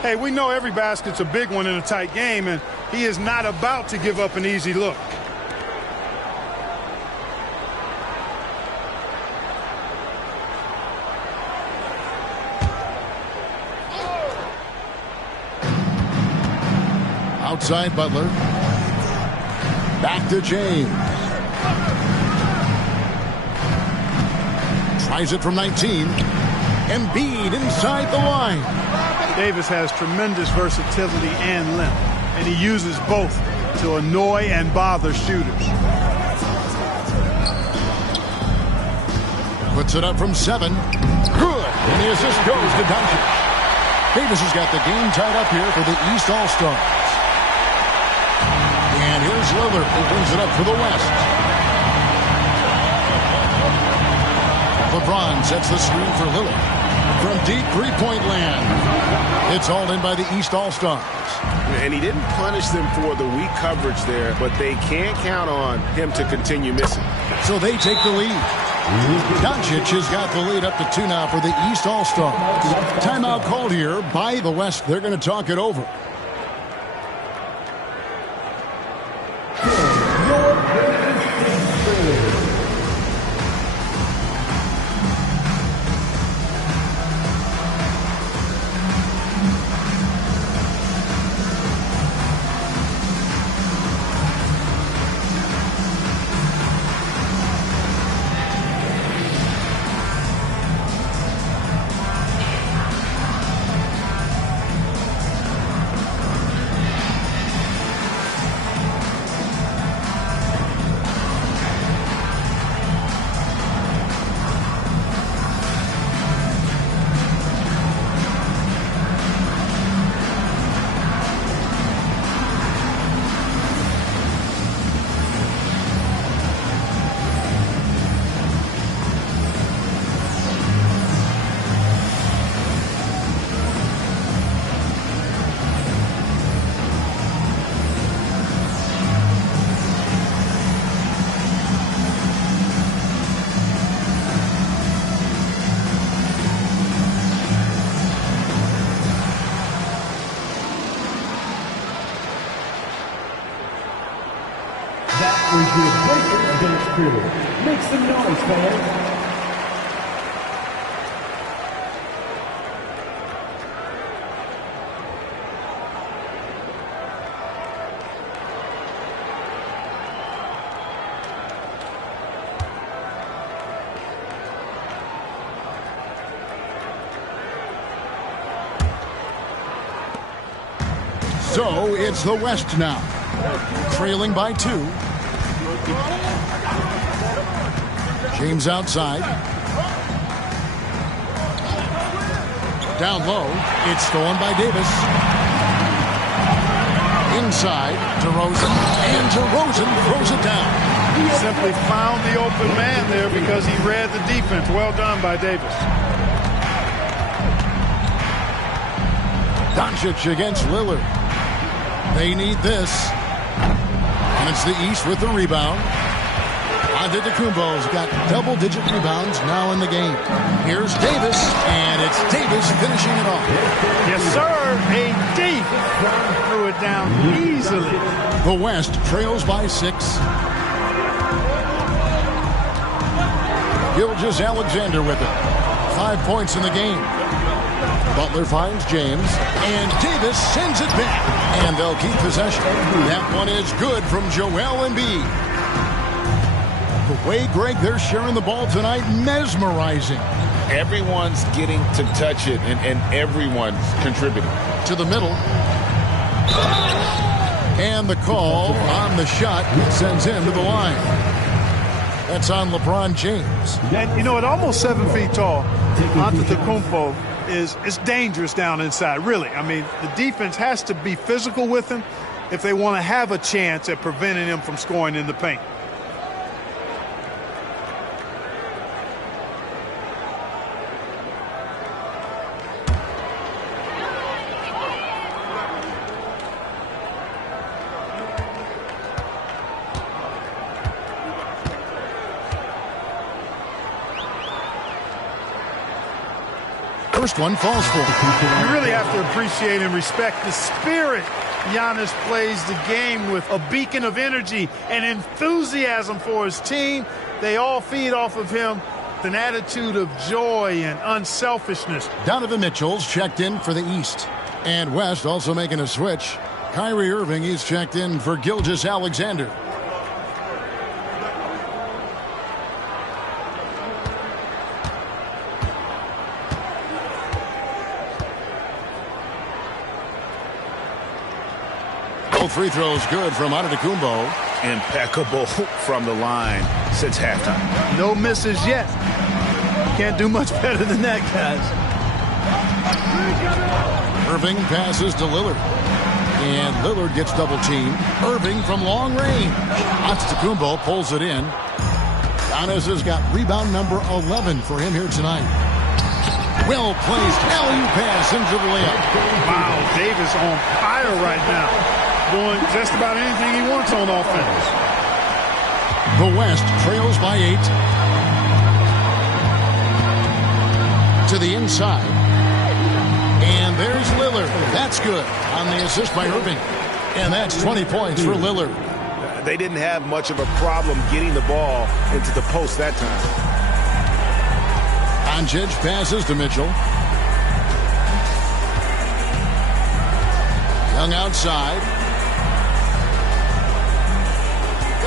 Hey, we know every basket's a big one in a tight game, and he is not about to give up an easy look. Outside Butler. Back to James. Tries it from 19. Embiid inside the line. Davis has tremendous versatility and length, and he uses both to annoy and bother shooters. Puts it up from 7. Good. And the assist goes to Doncic. Davis has got the game tied up here for the East All-Stars. And here's Lillard, who brings it up for the West. LeBron sets the screen for Lillard. From deep three-point land. It's all in by the East All-Stars. And he didn't punish them for the weak coverage there, but they can't count on him to continue missing. So they take the lead. Doncic has got the lead up to 2 now for the East All-Stars. Timeout called here by the West. They're going to talk it over. is your breaker against crew. Make some noise, fans. So it's the West now, trailing by 2. James outside. Down low, it's stolen by Davis. Inside, DeRozan, and DeRozan throws it down. He simply found the open man there because he read the defense. Well done by Davis. Doncic against Lillard. They need this. And it's the East with the rebound. Antetokounmpo's got double-digit rebounds now in the game. Here's Davis, and it's Davis finishing it off. Yes, sir. AD threw it down easily. The West trails by 6. Gilgeous-Alexander with it. 5 points in the game. Butler finds James, and Davis sends it back, and they'll keep possession. That one is good from Joel Embiid. The way, Greg, they're sharing the ball tonight, mesmerizing. Everyone's getting to touch it, and everyone's contributing. To the middle. And the call on the shot sends him to the line. That's on LeBron James. And, you know, at almost 7 feet tall, Antetokounmpo is dangerous down inside, really. I mean, the defense has to be physical with him if they want to have a chance at preventing him from scoring in the paint. First one falls for him. You really have to appreciate and respect the spirit Giannis plays the game with. A beacon of energy and enthusiasm for his team. They all feed off of him with an attitude of joy and unselfishness. Donovan Mitchell's checked in for the East. And West also making a switch. Kyrie Irving, he's checked in for Gilgeous-Alexander. Both free throws good from Antetokounmpo. Impeccable from the line since halftime. No misses yet. Can't do much better than that, guys. Irving passes to Lillard. And Lillard gets double-teamed. Irving from long range. Antetokounmpo pulls it in. Giannis has got rebound number 11 for him here tonight. Well-placed alley-oop pass into the layup. Wow, Davis on fire right now. Doing just about anything he wants on offense. The West trails by 8. To the inside. And there's Lillard. That's good on the assist by Irving. And that's 20 points for Lillard. They didn't have much of a problem getting the ball into the post that time. Doncic passes to Mitchell. Young outside.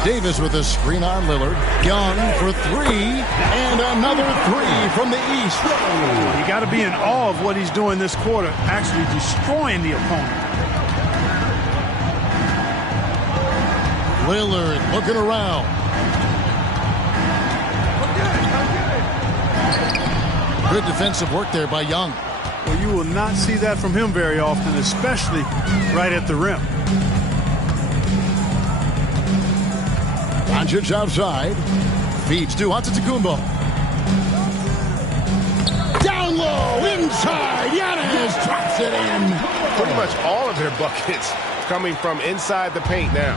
Davis with a screen on Lillard. Young for 3, and another 3 from the East. You got to be in awe of what he's doing this quarter, actually destroying the opponent. Lillard looking around. Good defensive work there by Young. Well, you will not see that from him very often, especially right at the rim. Doncic outside. Feeds to Antetokounmpo. Down low, inside. Giannis drops it in. Pretty much all of their buckets coming from inside the paint now.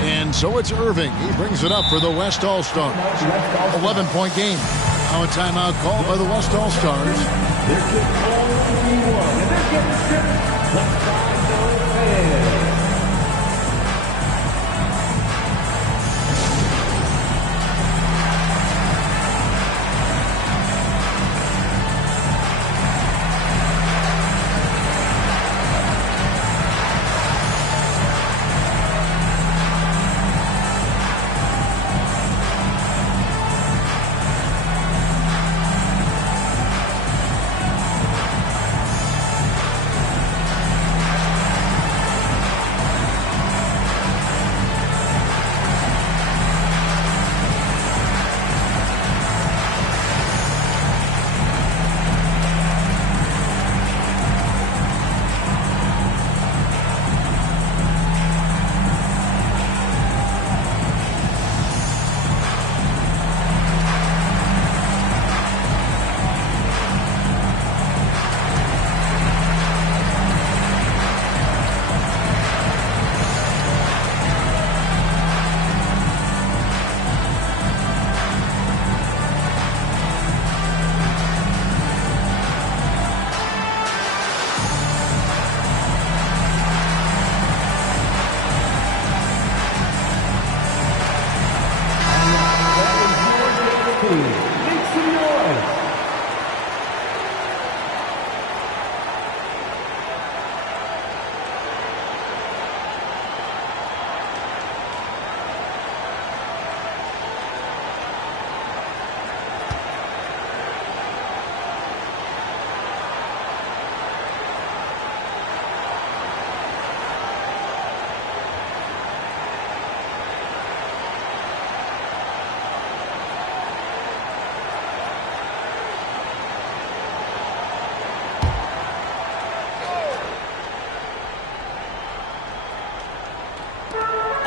And so it's Irving. He brings it up for the West All-Stars. 11-point game. Now a timeout called by the West All-Stars.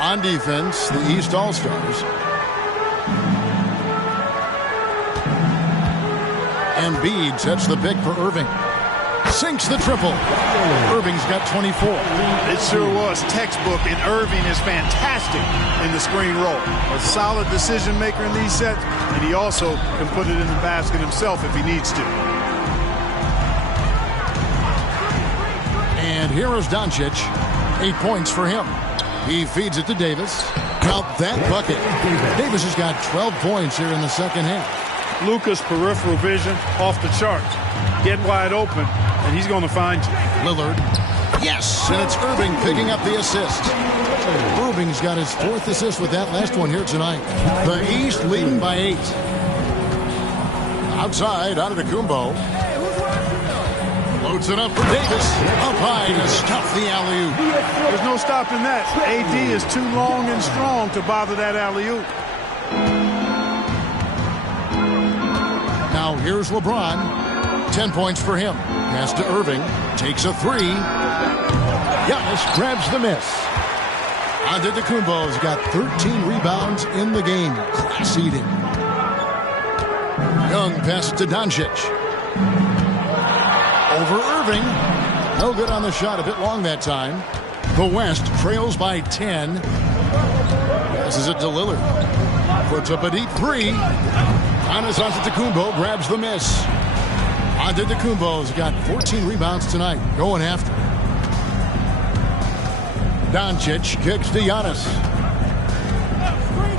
On defense, the East All-Stars. Embiid sets the pick for Irving. Sinks the triple. Irving's got 24. It sure was textbook, and Irving is fantastic in the screen roll. A solid decision maker in these sets, and he also can put it in the basket himself if he needs to. And here is Doncic. 8 points for him. He feeds it to Davis. Count that bucket. Davis has got 12 points here in the second half. Luka's peripheral vision off the charts. Get wide open, and he's going to find you. Lillard. Yes, and it's Irving picking up the assist. Irving's got his 4th assist with that last one here tonight. The East leading by 8. Outside, Antetokounmpo. Loads it up for Davis. Up high to stop the alley-oop. There's no stopping that. AD is too long and strong to bother that alley-oop. Now here's LeBron. 10 points for him. Pass to Irving. Takes a 3. Giannis grabs the miss. Antetokounmpo's got 13 rebounds in the game. Class eating. Young passes to Doncic. Over Irving. No good on the shot. A bit long that time. The West trails by 10. Passes it to Lillard. Puts up a deep 3. Giannis Antetokounmpo grabs the miss. Antetokounmpo's got 14 rebounds tonight. Going after. Doncic kicks to Giannis.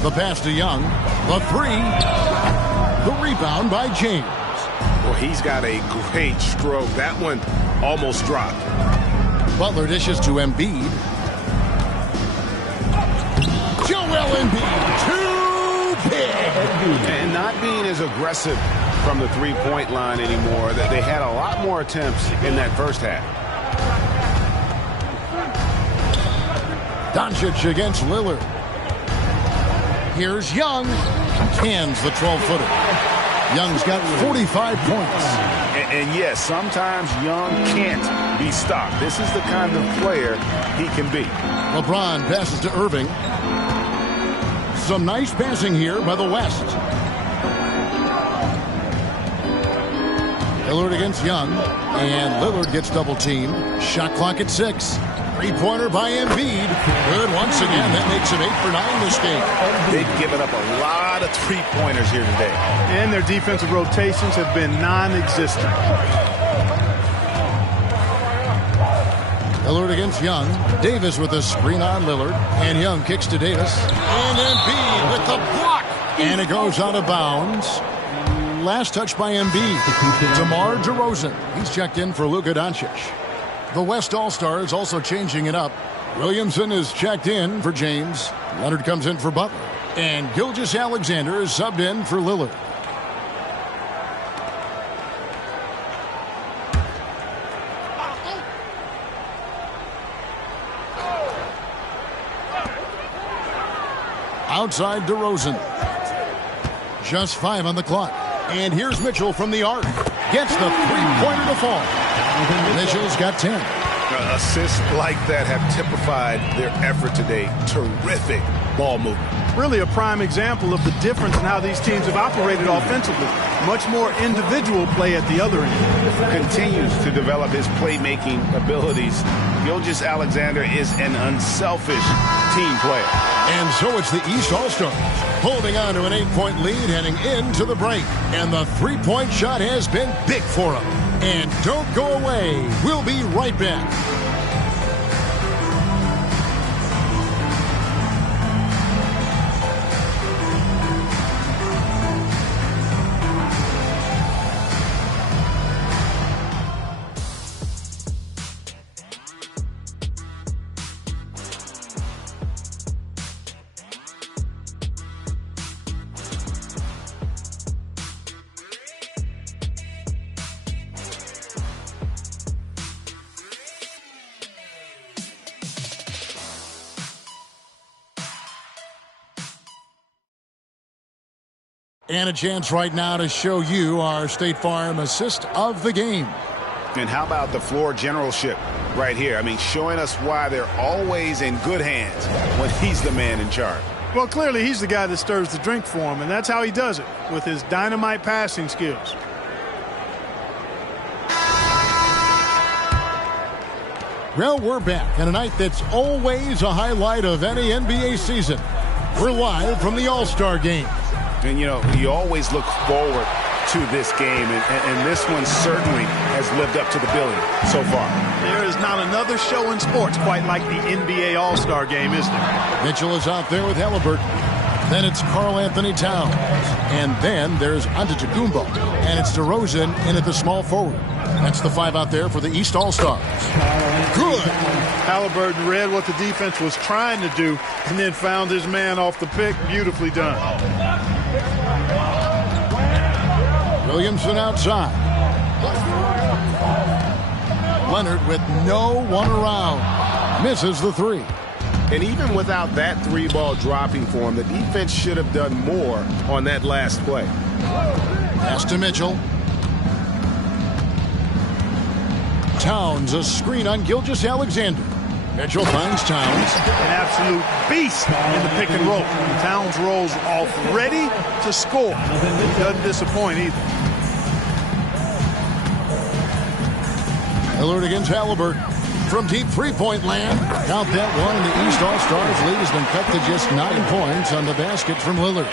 The pass to Young. The 3. The rebound by James. Well, he's got a great stroke. That one almost dropped. Butler dishes to Embiid. Joel Embiid. Too big. And not being as aggressive from the three-point line anymore. They had a lot more attempts in that first half. Doncic against Lillard. Here's Young. Cans the 12-footer. Young's got 45 points. And yes, sometimes Young can't be stopped. This is the kind of player he can be. LeBron passes to Irving. Some nice passing here by the West. Lillard against Young. And Lillard gets double-teamed. Shot clock at 6. Three-pointer by Embiid. Good once again. That makes it 8 for 9 this game. They've given up a lot of three-pointers here today. And their defensive rotations have been non-existent. Lillard against Young. Davis with a screen on Lillard. And Young kicks to Davis. And Embiid with the block. And it goes out of bounds. Last touch by Embiid. DeMar DeRozan. He's checked in for Luka Doncic. The West All-Stars also changing it up. Williamson is checked in for James. Leonard comes in for Butler. And Gilgeous-Alexander is subbed in for Lillard. Outside DeRozan. Just 5 on the clock. And here's Mitchell from the arc. Gets the three-pointer to fall. Mitchell's got 10. Assists like that have typified their effort today. Terrific ball movement. Really a prime example of the difference in how these teams have operated offensively. Much more individual play at the other end. Continues to develop his playmaking abilities. Gilgeous-Alexander is an unselfish team player. And so it's the East All-Stars holding on to an 8-point lead heading into the break. And the three-point shot has been big for them. And don't go away. We'll be right back. And a chance right now to show you our State Farm assist of the game. And how about the floor generalship? right here. I mean, showing us why they're always in good hands when he's the man in charge. Well, clearly he's the guy that stirs the drink for him, and that's how he does it, with his dynamite passing skills. Well, we're back on a night that's always a highlight of any NBA season. We're live from the All-Star Game. And, you know, you always look forward to this game, and this one certainly has lived up to the billing so far. There is not another show in sports quite like the NBA All-Star Game, is there? Mitchell is out there with Halliburton. Then it's Karl Anthony Towns. And then there's Antetokounmpo. And it's DeRozan in at the small forward. That's the five out there for the East All-Stars. Good. Halliburton read what the defense was trying to do and then found his man off the pick. Beautifully done. Williamson outside. Leonard with no one around. Misses the three. And even without that three-ball dropping for him, the defense should have done more on that last play. Pass to Mitchell. Towns, a screen on Gilgeous-Alexander. Mitchell finds Towns. An absolute beast in the pick and roll. Towns rolls off ready to score. Doesn't disappoint either. Lillard against Halliburton. From deep three-point land. Count that one. The East All-Stars lead has been cut to just 9 points on the basket from Lillard.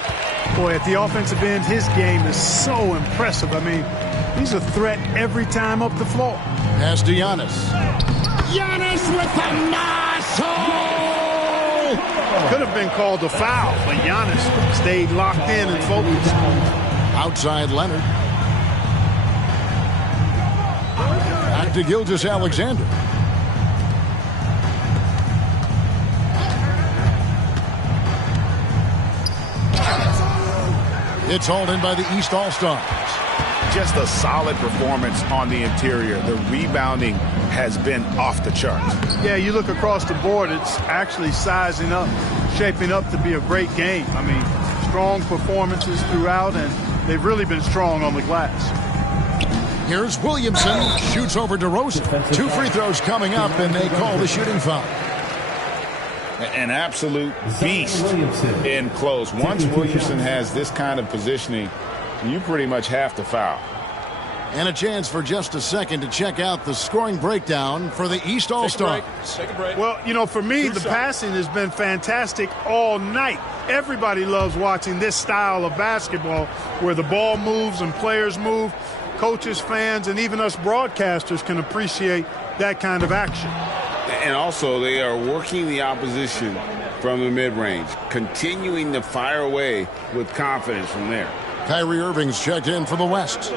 Boy, at the offensive end, his game is so impressive. I mean, he's a threat every time up the floor. Pass to Giannis. Giannis with the muscle! Could have been called a foul, but Giannis stayed locked in and focused. Outside Leonard. Back to Gilgeous-Alexander. It's hauled in by the East All-Stars. Just a solid performance on the interior. The rebounding has been off the charts. Yeah, you look across the board, it's actually sizing up, shaping up to be a great game. I mean, strong performances throughout, and they've really been strong on the glass. Here's Williamson. Shoots over DeRozan. 2 free throws coming up, and they call the shooting foul. An absolute beast in close. Once Williamson has this kind of positioning, you pretty much have to foul. And a chance for just a second to check out the scoring breakdown for the East All-Stars. Take a break. Well, you know, for me, the passing has been fantastic all night. Everybody loves watching this style of basketball where the ball moves and players move. Coaches, fans, and even us broadcasters can appreciate that kind of action. And also, they are working the opposition from the mid-range, continuing to fire away with confidence from there. Kyrie Irving's checked in for the West.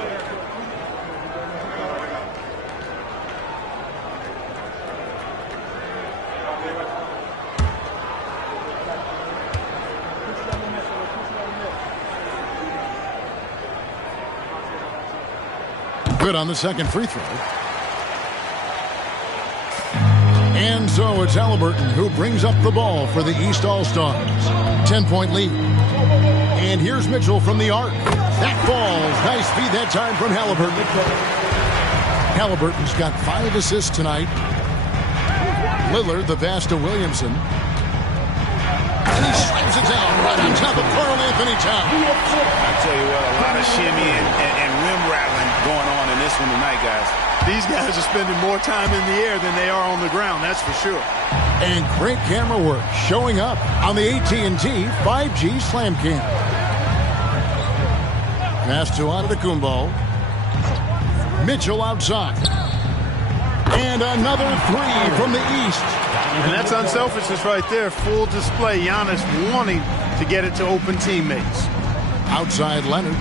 Good on the second free throw. And so it's Halliburton who brings up the ball for the East All-Stars. 10-point lead. And here's Mitchell from the arc. That falls. Nice feed that time from Halliburton. Halliburton's got 5 assists tonight. Lillard, the pass to Williamson. And he slams it down right on top of Karl Anthony Towns. I tell you what, a lot of shimmy and rim rattling going on in this one tonight, guys. These guys are spending more time in the air than they are on the ground, that's for sure. And great camera work showing up on the AT&T 5G Slam Cam. Pass to Antetokounmpo. Mitchell outside. And another three from the East. And that's unselfishness right there. Full display. Giannis wanting to get it to open teammates. Outside Leonard.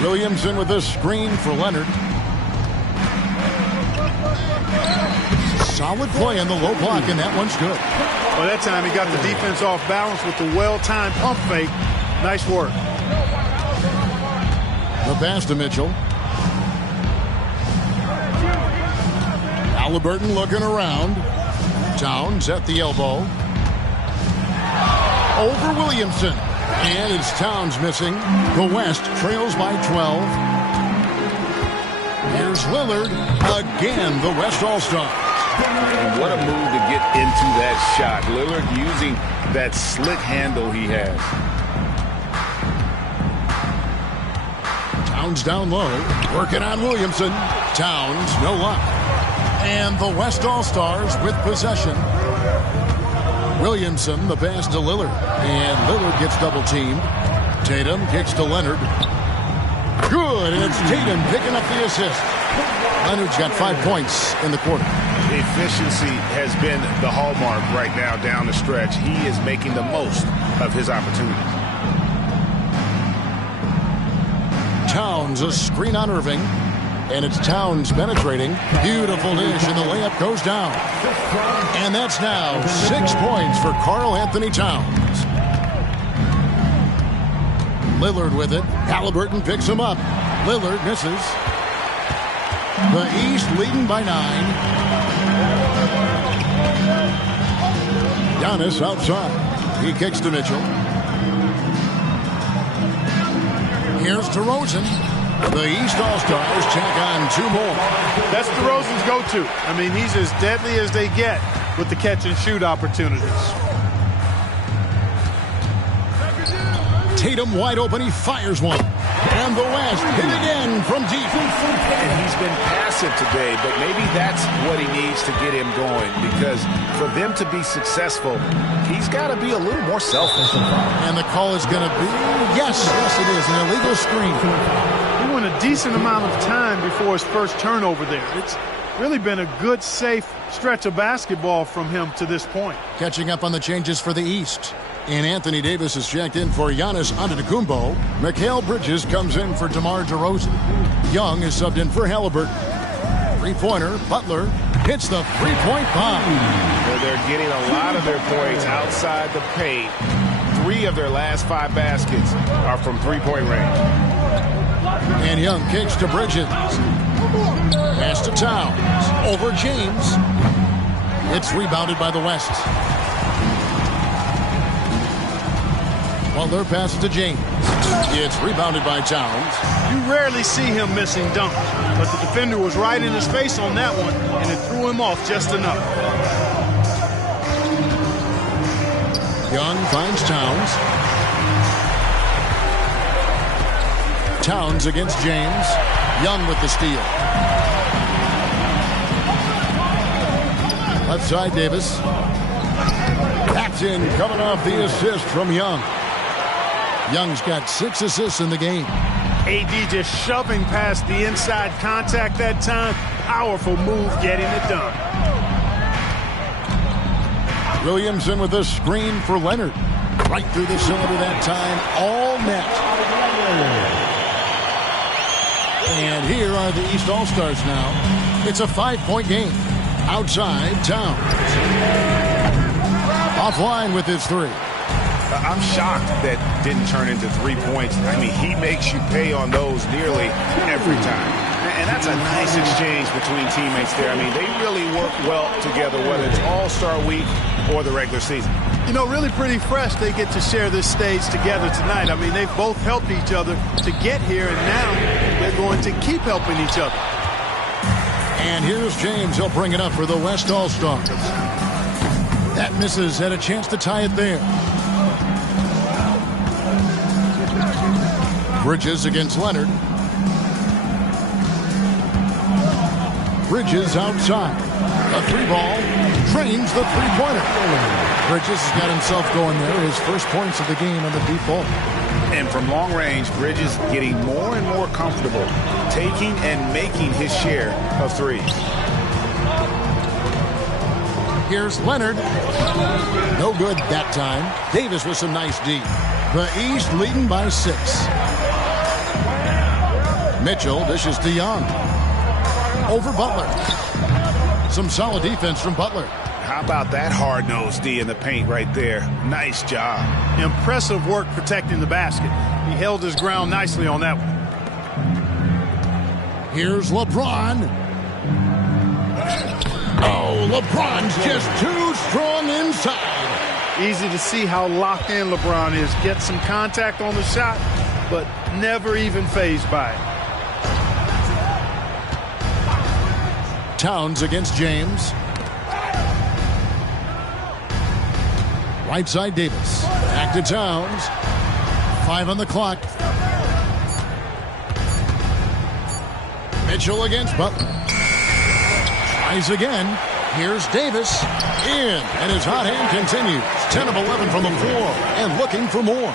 Williamson with a screen for Leonard. Solid play on the low block, and that one's good. Well, that time he got the defense off balance with the well-timed pump fake. Nice work. The pass to Mitchell. Halliburton looking around. Towns at the elbow. Over Williamson. And it's Towns missing. The West trails by 12. Here's Lillard. Again, the West All-Star. And what a move to get into that shot. Lillard using that slick handle he has. Towns down low. Working on Williamson. Towns, no luck. And the West All-Stars with possession. Williamson, the pass to Lillard. And Lillard gets double-teamed. Tatum kicks to Leonard. Good, and it's Tatum picking up the assist. Leonard's got 5 points in the quarter. Efficiency has been the hallmark right now down the stretch. He is making the most of his opportunities. Towns, a screen on Irving. And it's Towns penetrating. Beautiful dish, and the layup goes down. And that's now 6 points for Karl Anthony Towns. Lillard with it. Halliburton picks him up. Lillard misses. The East leading by 9. Giannis outside. He kicks to Mitchell. Here's DeRozan. The East All-Stars check on 2 more. That's DeRozan's go-to. I mean, he's as deadly as they get with the catch-and-shoot opportunities. Tatum wide open. He fires one. And the West hit again from deep. And he's been passive today, but maybe that's what he needs to get him going, because for them to be successful, he's got to be a little more selfish. And the call is going to be, yes, it is, an illegal screen. He went a decent amount of time before his first turnover there. It's really been a good, safe stretch of basketball from him to this point. Catching up on the changes for the East. And Anthony Davis is checked in for Giannis Antetokounmpo. Mikal Bridges comes in for DeMar DeRozan. Young is subbed in for Halliburton. Three-pointer, Butler hits the three-point bomb. Well, they're getting a lot of their points outside the paint. 3 of their last 5 baskets are from three-point range. And Young kicks to Bridges. Pass to Towns. Over James. It's rebounded by the West. Butler passes to James. It's rebounded by Towns. You rarely see him missing dunks, but the defender was right in his face on that one, and it threw him off just enough. Young finds Towns. Towns against James. Young with the steal. Left side, Davis. Paxton coming off the assist from Young. Young's got 6 assists in the game. AD just shoving past the inside contact that time. Powerful move getting it done. Williamson with a screen for Leonard. Right through the cylinder that time. All net. And here are the East All-Stars now. It's a 5-point game. Outside, Towns. Offline with his 3. I'm shocked that didn't turn into 3 points. I mean, he makes you pay on those nearly every time. And that's a nice exchange between teammates there. I mean, they really work well together, whether it's All-Star Week or the regular season. You know, really pretty fresh they get to share this stage together tonight. I mean, they've both helped each other to get here, and now they're going to keep helping each other. And here's James. He'll bring it up for the West All-Stars. That misses. Had a chance to tie it there. Bridges against Leonard. Bridges outside. A 3-ball. Trains the 3-pointer. Bridges has got himself going there. His first points of the game on the deep ball. And from long range, Bridges getting more and more comfortable taking and making his share of threes. Here's Leonard. No good that time. Davis with some nice D. The East leading by 6. Mitchell dishes to Young. Over Butler. Some solid defense from Butler. How about that hard-nosed D in the paint right there? Nice job. Impressive work protecting the basket. He held his ground nicely on that one. Here's LeBron. Oh, LeBron's just too strong inside. Easy to see how locked in LeBron is. Gets some contact on the shot, but never even fazed by it. Towns against James. Right side Davis. Back to Towns. 5 on the clock. Mitchell against Butler. Tries again. Here's Davis. In. And his hot hand continues. 10 of 11 from the floor. And looking for more.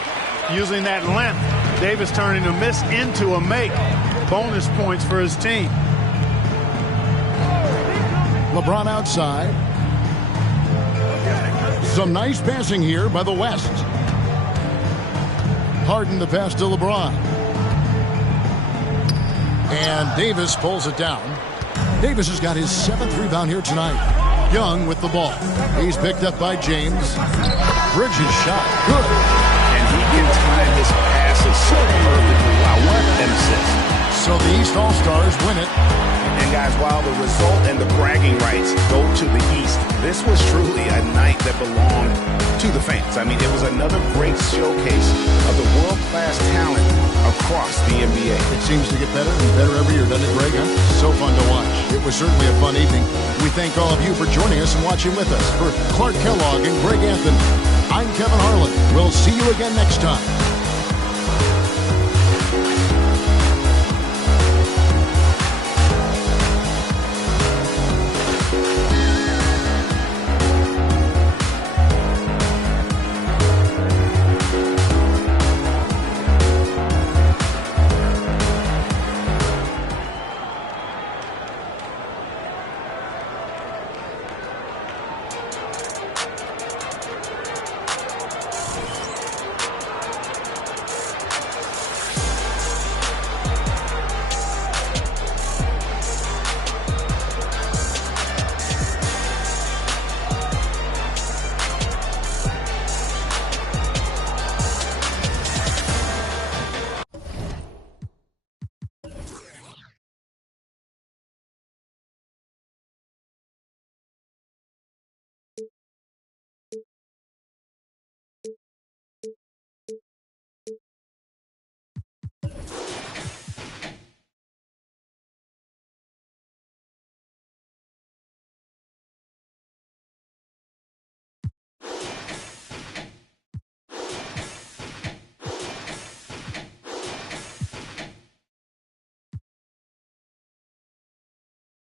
Using that length. Davis turning a miss into a make. Bonus points for his team. LeBron outside. Some nice passing here by the West. Harden the pass to LeBron. And Davis pulls it down. Davis has got his 7th rebound here tonight. Young with the ball. He's picked up by James. Bridges shot. Good. And he can time his passes so perfectly. Wow, what an assist. So the East All-Stars win it. And guys, while the result and the bragging rights go to the East, this was truly a night that belonged to the fans. I mean, it was another great showcase of the world-class talent across the NBA. It seems to get better and better every year, doesn't it, Greg? Huh? So fun to watch. It was certainly a fun evening. We thank all of you for joining us and watching with us. For Clark Kellogg and Greg Anthony, I'm Kevin Harlan. We'll see you again next time